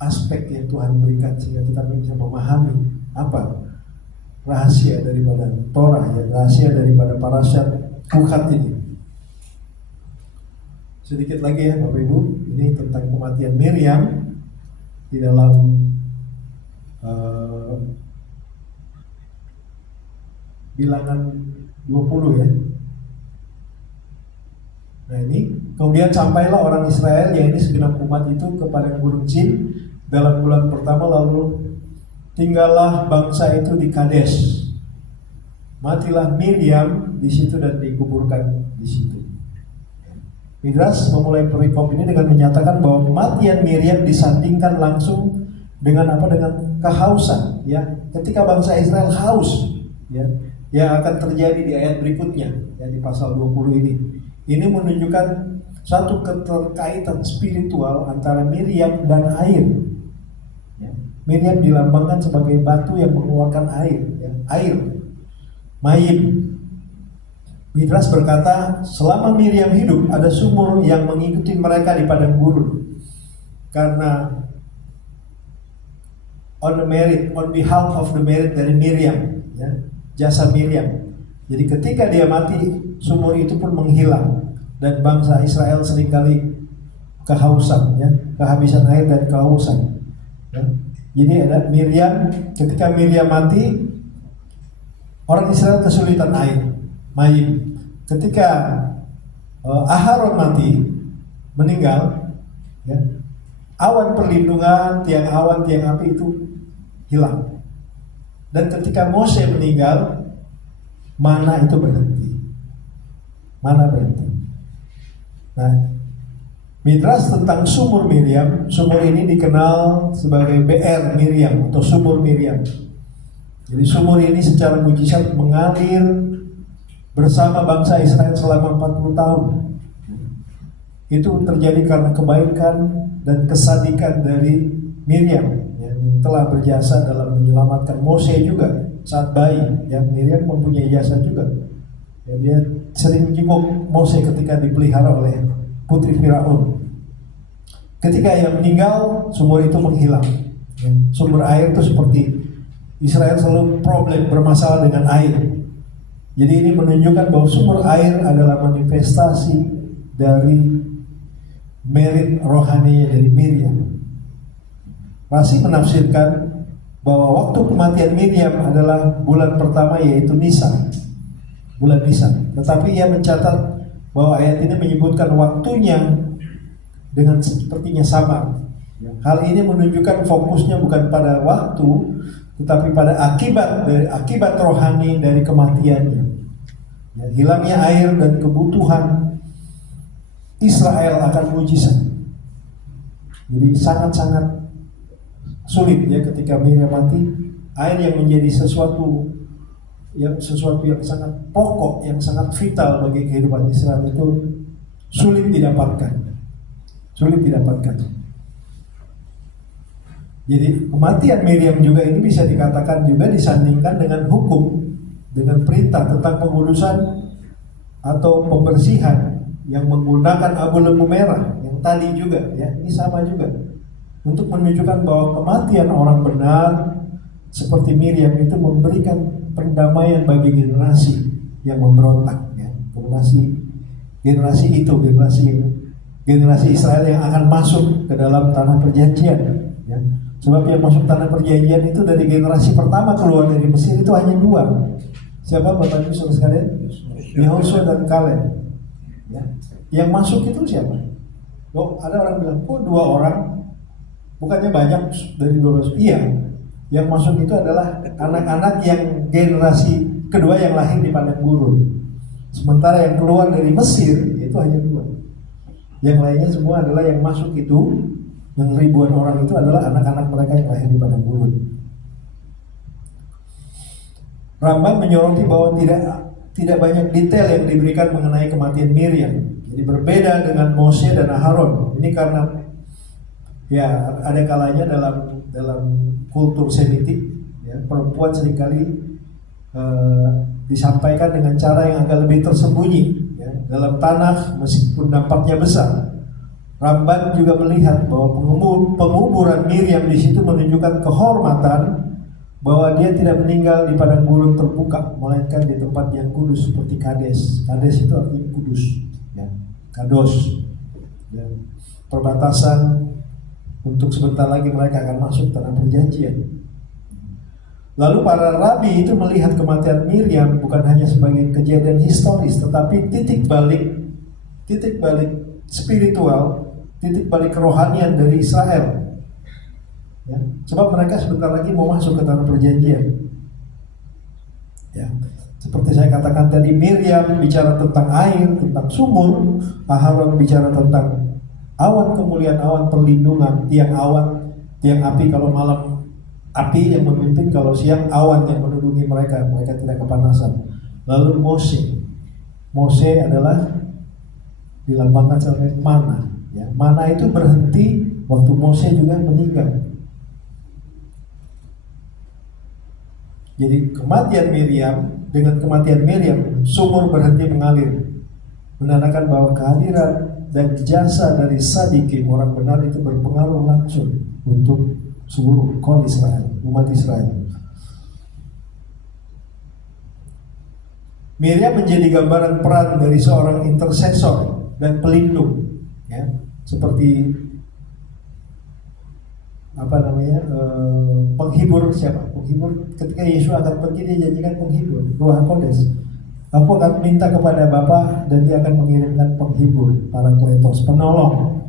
aspek yang Tuhan berikan, sehingga kita bisa memahami apa rahasia daripada Torah, ya, rahasia daripada parasyat Tuhan ini. Sedikit lagi ya Bapak Ibu, ini tentang kematian Miriam di dalam Bilangan 20 ya. Nah ini, kemudian sampailah orang Israel, yaitu segenap umat itu, kepada Gunung Sin dalam bulan pertama, lalu tinggallah bangsa itu di Kades. Matilah Miriam di situ dan dikuburkan di situ. Midrash memulai perikop ini dengan menyatakan bahwa kematian Miriam disandingkan langsung dengan apa? Dengan kehausan, ya. Ketika bangsa Israel haus, ya, yang akan terjadi di ayat berikutnya, ya, di pasal 20 ini. Ini menunjukkan satu keterkaitan spiritual antara Miriam dan air. Ya. Miriam dilambangkan sebagai batu yang mengeluarkan air, ya. Air, mayim. Midrash berkata, selama Miriam hidup ada sumur yang mengikuti mereka di padang gurun. Karena on behalf of the merit dari Miriam, ya, jasa Miriam. Jadi ketika dia mati, sumur itu pun menghilang, dan bangsa Israel seringkali kehausan, ya, kehabisan air dan kehausan. Ya. Jadi ada Miriam, ketika Miriam mati, orang Israel kesulitan air. Mayim. Ketika Aharon mati, meninggal, ya, awan perlindungan, tiang awan, tiang api itu hilang. Dan ketika Mose meninggal, mana itu berhenti. Mana berhenti. Nah, Midrash tentang sumur Miriam, sumur ini dikenal sebagai BR Miriam atau sumur Miriam. Jadi sumur ini secara mujizat mengalir bersama bangsa Israel selama 40 tahun. Itu terjadi karena kebaikan dan kesadikan dari Miriam yang telah berjasa dalam menyelamatkan Mose juga saat bayi. Ya, Miriam mempunyai jasa juga. Ya, dia sering menjenguk Mose ketika dipelihara oleh putri Firaun. Ketika ia meninggal, sumur itu menghilang. Ya, sumber air itu seperti Israel selalu bermasalah dengan air. Jadi ini menunjukkan bahwa sumber air adalah manifestasi dari merit rohani dari Miriam. Rasi menafsirkan bahwa waktu kematian Miriam adalah bulan pertama, yaitu Nisan, bulan Nisan. Tetapi ia mencatat bahwa ayat ini menyebutkan waktunya dengan sepertinya sama. Hal ini menunjukkan fokusnya bukan pada waktu, tetapi pada akibat rohani dari kematiannya. Ya, hilangnya air dan kebutuhan Israel akan mujizat. Jadi sangat-sangat sulit ya ketika Miriam mati, air yang menjadi sesuatu yang sangat pokok, yang sangat vital bagi kehidupan Israel itu sulit didapatkan. Jadi kematian Miriam juga ini bisa dikatakan juga disandingkan dengan hukum, dengan perintah tentang pengudusan atau pembersihan yang menggunakan abu lembu merah yang tadi juga ya, ini sama juga untuk menunjukkan bahwa kematian orang benar seperti Miriam itu memberikan perdamaian bagi generasi yang memberontak ya. Generasi Israel yang akan masuk ke dalam tanah perjanjian ya. Sebab yang masuk tanah perjanjian itu dari generasi pertama keluar dari Mesir itu hanya 2. Siapa Bapak Ibu Saudara sekalian? Yehosua dan Kaleb ya. Yang masuk itu siapa? Ada orang bilang, kok 2 orang? Bukannya banyak dari 12? Iya. Yang masuk itu adalah anak-anak yang generasi kedua yang lahir di padang gurun. Sementara yang keluar dari Mesir itu hanya 2. Yang lainnya semua adalah yang masuk itu, yang ribuan orang itu adalah anak-anak mereka yang lahir di padang gurun. Rambam menyoroti bahwa tidak banyak detail yang diberikan mengenai kematian Miriam. Jadi berbeda dengan Mose dan Aharon. Ini karena ya ada kalanya dalam kultur Semitik ya, perempuan seringkali disampaikan dengan cara yang agak lebih tersembunyi ya, dalam tanah meskipun dampaknya besar. Ramban juga melihat bahwa penguburan Miriam di situ menunjukkan kehormatan bahwa dia tidak meninggal di padang gurun terbuka, melainkan di tempat yang kudus seperti Kades. Kades itu artinya kudus, ya. Kados, ya. Perbatasan untuk sebentar lagi mereka akan masuk tanah perjanjian. Lalu para rabi itu melihat kematian Miriam bukan hanya sebagai kejadian historis, tetapi titik balik spiritual, titik balik kerohanian dari Israel. Ya, sebab mereka sebentar lagi mau masuk ke tanah perjanjian. Ya, seperti saya katakan tadi, Miriam bicara tentang air, tentang sumur. Aharon bicara tentang awan kemuliaan, awan perlindungan, tiang api kalau malam api yang memimpin, kalau siang awan yang menudungi mereka tidak kepanasan. Lalu Mose adalah dilambangkan sebagai mana. Ya, mana itu berhenti waktu Mose juga meninggal. Jadi dengan kematian Miriam, sumur berhenti mengalir, menandakan bahwa kehadiran dan jasa dari Sadikim orang benar itu berpengaruh langsung untuk seluruh kaum Israel, umat Israel. Miriam menjadi gambaran peran dari seorang intercessor dan pelindung, ya, seperti penghibur. Siapa? Penghibur. Ketika Yesus akan pergi, dia janjikan penghibur, Ruach Kodes. Aku akan minta kepada Bapa dan dia akan mengirimkan penghibur, Parakletos, penolong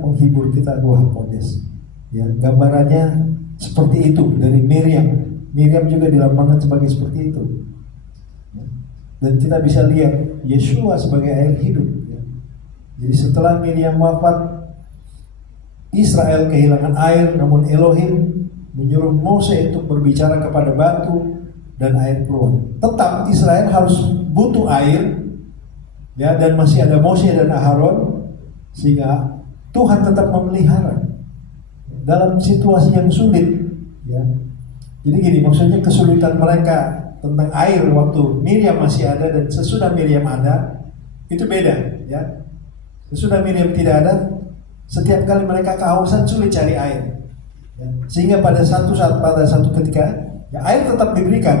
penghibur kita, Ruach Kodes. Ya, gambarannya seperti itu dari Miriam. Miriam juga dilambangkan sebagai seperti itu. Ya. Dan kita bisa lihat Yeshua sebagai air hidup. Ya. Jadi setelah Miriam wafat, Israel kehilangan air, namun Elohim menyuruh Mose untuk berbicara kepada batu dan air keluar. Tetap Israel harus butuh air, ya, dan masih ada Mose dan Aharon, sehingga Tuhan tetap memelihara dalam situasi yang sulit, ya. Jadi gini, maksudnya kesulitan mereka tentang air waktu Miriam masih ada dan sesudah Miriam ada itu beda, ya. Sesudah Miriam tidak ada, setiap kali mereka kehausan sulit cari air, ya. Sehingga pada satu ketika ya, air tetap diberikan,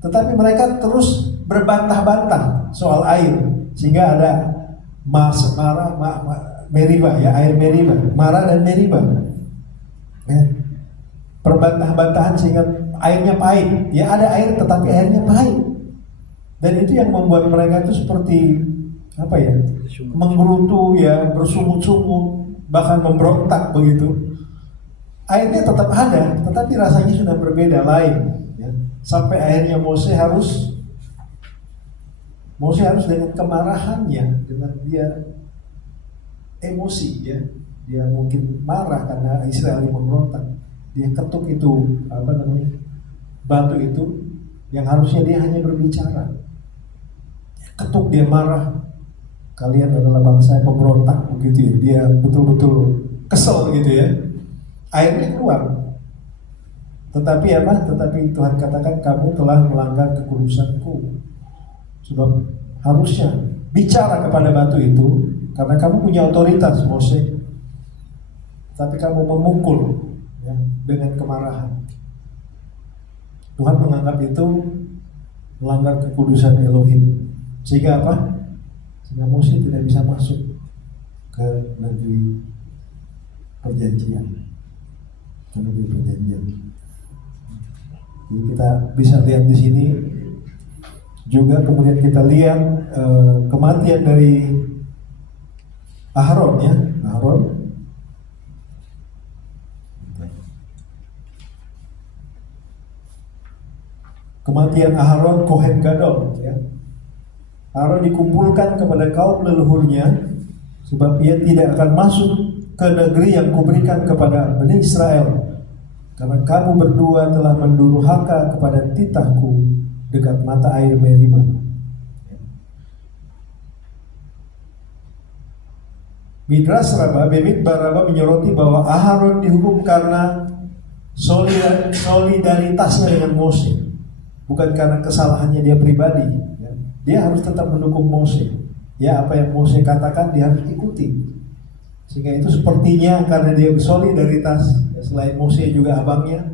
tetapi mereka terus berbantah-bantah soal air, sehingga ada Meriba, ya, air Meriba, Mara dan Meriba, ya. Perbantah-bantahan sehingga airnya pahit. Ya, ada air tetapi airnya pahit, dan itu yang membuat mereka itu seperti menggerutu, ya, bersungut-sungut, bahkan memberontak begitu. Airnya tetap ada, tetapi rasanya sudah berbeda, lain. Ya. Sampai akhirnya Mose harus dengan kemarahannya, dengan dia emosi, ya, dia mungkin marah karena Israel memberontak. Dia ketuk itu batu itu, yang harusnya dia hanya berbicara. Ketuk, dia marah. Kalian adalah bangsa yang pemberontak, begitu ya. Dia betul-betul kesel gitu ya. Airnya keluar. Tetapi apa? Tetapi Tuhan katakan kamu telah melanggar kekudusanku. Sebab harusnya bicara kepada batu itu, karena kamu punya otoritas, Mose. Tapi kamu memukul, ya, dengan kemarahan. Tuhan menganggap itu melanggar kekudusan Elohim. Sehingga apa? Sehingga Mose tidak bisa masuk ke negeri perjanjian. Jadi kita bisa lihat di sini juga, kemudian kita lihat kematian dari Aharon, ya, Aharon. Kematian Aharon Kohen Gadol, ya. Aharon dikumpulkan kepada kaum leluhurnya, sebab ia tidak akan masuk ke negeri yang kuberikan kepada Bani Israel, karena kamu berdua telah mendurhaka kepada titahku dekat mata air Meriba. Midras Rabbah, Bemidbar Rabbah menyoroti bahwa Aharon dihukum karena solidaritasnya dengan Mose, bukan karena kesalahannya dia pribadi. Dia harus tetap mendukung Mose. Ya, apa yang Mose katakan dia harus ikuti. Sehingga itu sepertinya karena dia solidaritas, selain Mose juga abangnya,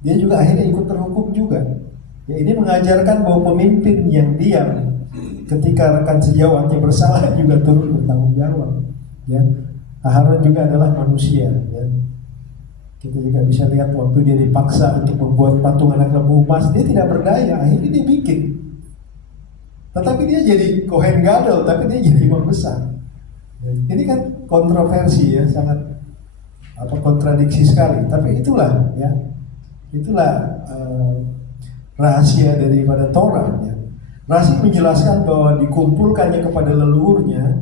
dia juga akhirnya ikut terhukum juga. Ya, ini mengajarkan bahwa pemimpin yang diam ketika rekan sejawatnya bersalah juga turut bertanggung jawab. Ya, Aharon juga adalah manusia. Ya. Kita juga bisa lihat waktu dia dipaksa untuk membuat patung anak lembu emas, dia tidak berdaya, akhirnya dia bikin. Tetapi dia jadi Kohen Gadol, tapi dia jadi imam besar. Ini kan kontroversi, ya, sangat kontradiksi sekali. Tapi itulah, ya, rahasia daripada Torah. Ya. Rashi menjelaskan bahwa dikumpulkannya kepada leluhurnya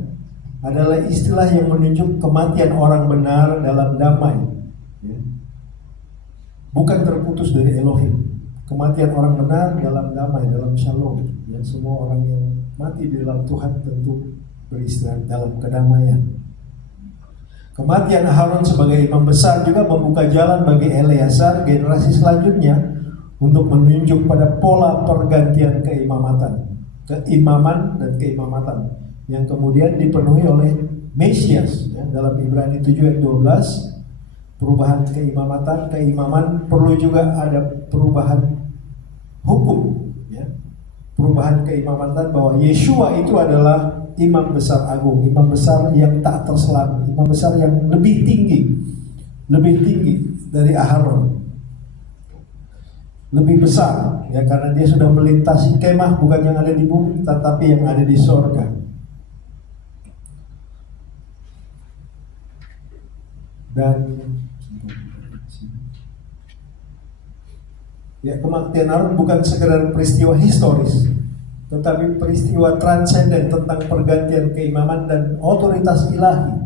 adalah istilah yang menunjuk kematian orang benar dalam damai, ya. Bukan terputus dari Elohim. Kematian orang benar dalam damai, dalam shalom. Dan semua orang yang mati di dalam Tuhan tentu beristirahat dalam kedamaian. Kematian Aharon sebagai imam besar juga membuka jalan bagi Eleazar generasi selanjutnya untuk menunjuk pada pola pergantian keimaman dan keimamatan yang kemudian dipenuhi oleh Mesias, ya, dalam Ibrani 7 ayat 12. Perubahan keimaman perlu juga ada perubahan hukum, ya. Perubahan keimamatan bahwa Yeshua itu adalah imam besar agung, imam besar yang tak terselam, imam besar yang lebih tinggi dari Aharon, lebih besar, ya, karena dia sudah melintasi kemah, bukan yang ada di bumi tetapi yang ada di sorga. Dan ya, kematian Aharon bukan sekedar peristiwa historis, tetapi peristiwa transenden tentang pergantian keimaman dan otoritas ilahi.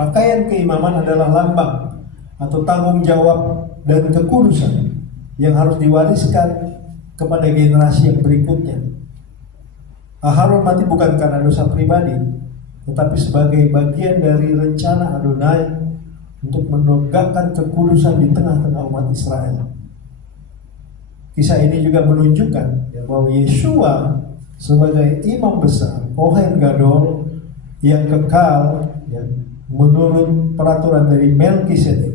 Pakaian keimaman adalah lambang atau tanggung jawab dan kekudusan yang harus diwariskan kepada generasi yang berikutnya. Aharon mati bukan karena dosa pribadi, tetapi sebagai bagian dari rencana Adonai untuk menegakkan kekudusan di tengah-tengah umat Israel. Kisah ini juga menunjukkan, ya, bahwa Yeshua sebagai imam besar, Kohen Gadol yang kekal, ya, menurut peraturan dari Melkisedek.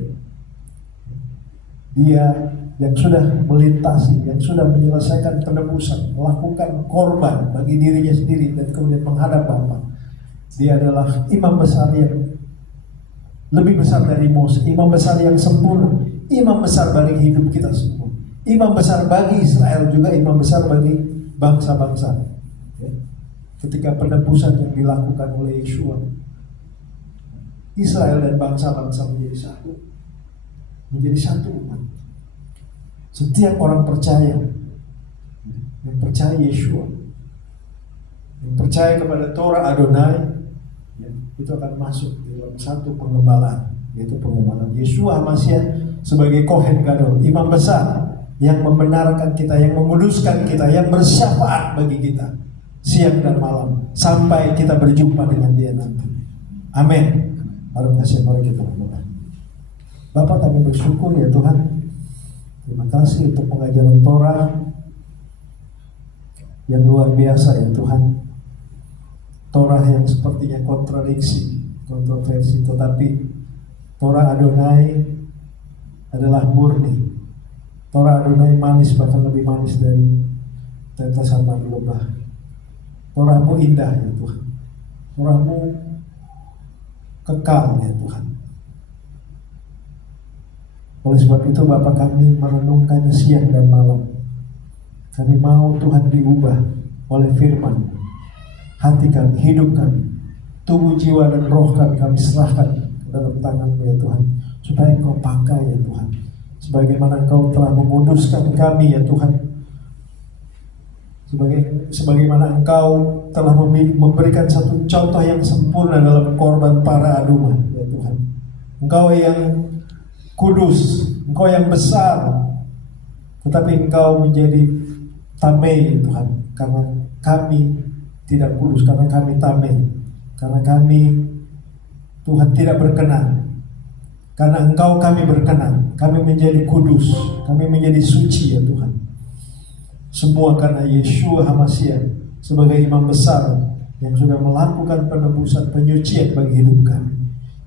Dia yang sudah melintasi, yang sudah menyelesaikan penebusan, melakukan korban bagi dirinya sendiri dan kemudian menghadap Bapa. Dia adalah imam besar yang lebih besar dari Mose, imam besar yang sempurna, imam besar bagi hidup kita semua, imam besar bagi Israel, juga imam besar bagi bangsa-bangsa. Ya. Ketika penebusan yang dilakukan oleh Yeshua, Israel dan bangsa-bangsa menjadi satu. menjadi satu umat. Setiap orang percaya, yang percaya Yeshua, yang percaya kepada Torah Adonai, ya, itu akan masuk di dalam satu pengembalaan, yaitu pengembalaan Yeshua Mashiach sebagai Kohen Gadol, imam besar yang membenarkan kita, yang menguduskan kita, yang bersyafaat bagi kita siang dan malam sampai kita berjumpa dengan Dia nanti. Amin. Mari kita berdoa. Bapa, kami bersyukur ya Tuhan. Terima kasih untuk pengajaran Torah yang luar biasa ya Tuhan. Torah yang sepertinya kontroversi, tetapi Torah Adonai adalah murni. Torah Adonai manis, bahkan lebih manis dari tetesan madu lebah. Torahmu indah ya Tuhan. Torahmu kekal ya Tuhan. Oleh sebab itu Bapa, kami merenungkannya siang dan malam. Kami mau Tuhan diubah oleh firman. Hati kami, hidup kami, tubuh, jiwa, dan roh kami serahkan dalam tangan-Mu ya Tuhan, supaya Engkau pakai ya Tuhan, sebagaimana Engkau telah menguduskan kami ya Tuhan, sebagaimana Engkau telah memberikan satu contoh yang sempurna dalam korban para adumah ya Tuhan. Engkau yang kudus, Engkau yang besar, tetapi Engkau menjadi tamei ya Tuhan, karena kami tidak kudus, karena kami tamei, karena kami Tuhan tidak berkenan. Karena Engkau kami berkenan, kami menjadi kudus, kami menjadi suci ya Tuhan. Semua karena Yeshua HaMashiach sebagai imam besar yang sudah melakukan penebusan, penyucian bagi hidup kami,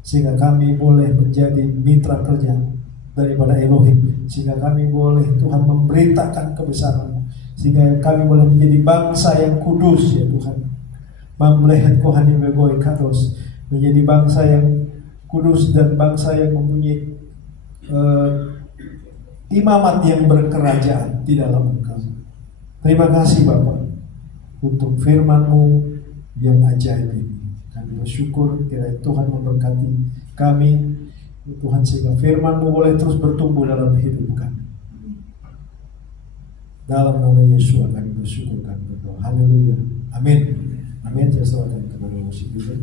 sehingga kami boleh menjadi mitra kerja daripada Elohim, sehingga kami boleh Tuhan memberitakan kebesaran, sehingga kami boleh menjadi bangsa yang kudus ya Tuhan. Mamlehet Kohanim Begoy Kados, menjadi bangsa yang kudus dan bangsa yang mempunyai imamat yang berkerajaan di dalam Engkau. Terima kasih Bapa untuk firman-Mu yang ajaib ini. Kami bersyukur kiranya Tuhan memberkati kami Tuhan, sehingga firman-Mu boleh terus bertumbuh dalam hidup kami. Dalam nama Yesus kami bersyukur dan berdoa. Haleluya. Amin. Amin. Saya serahkan kepada musik itu.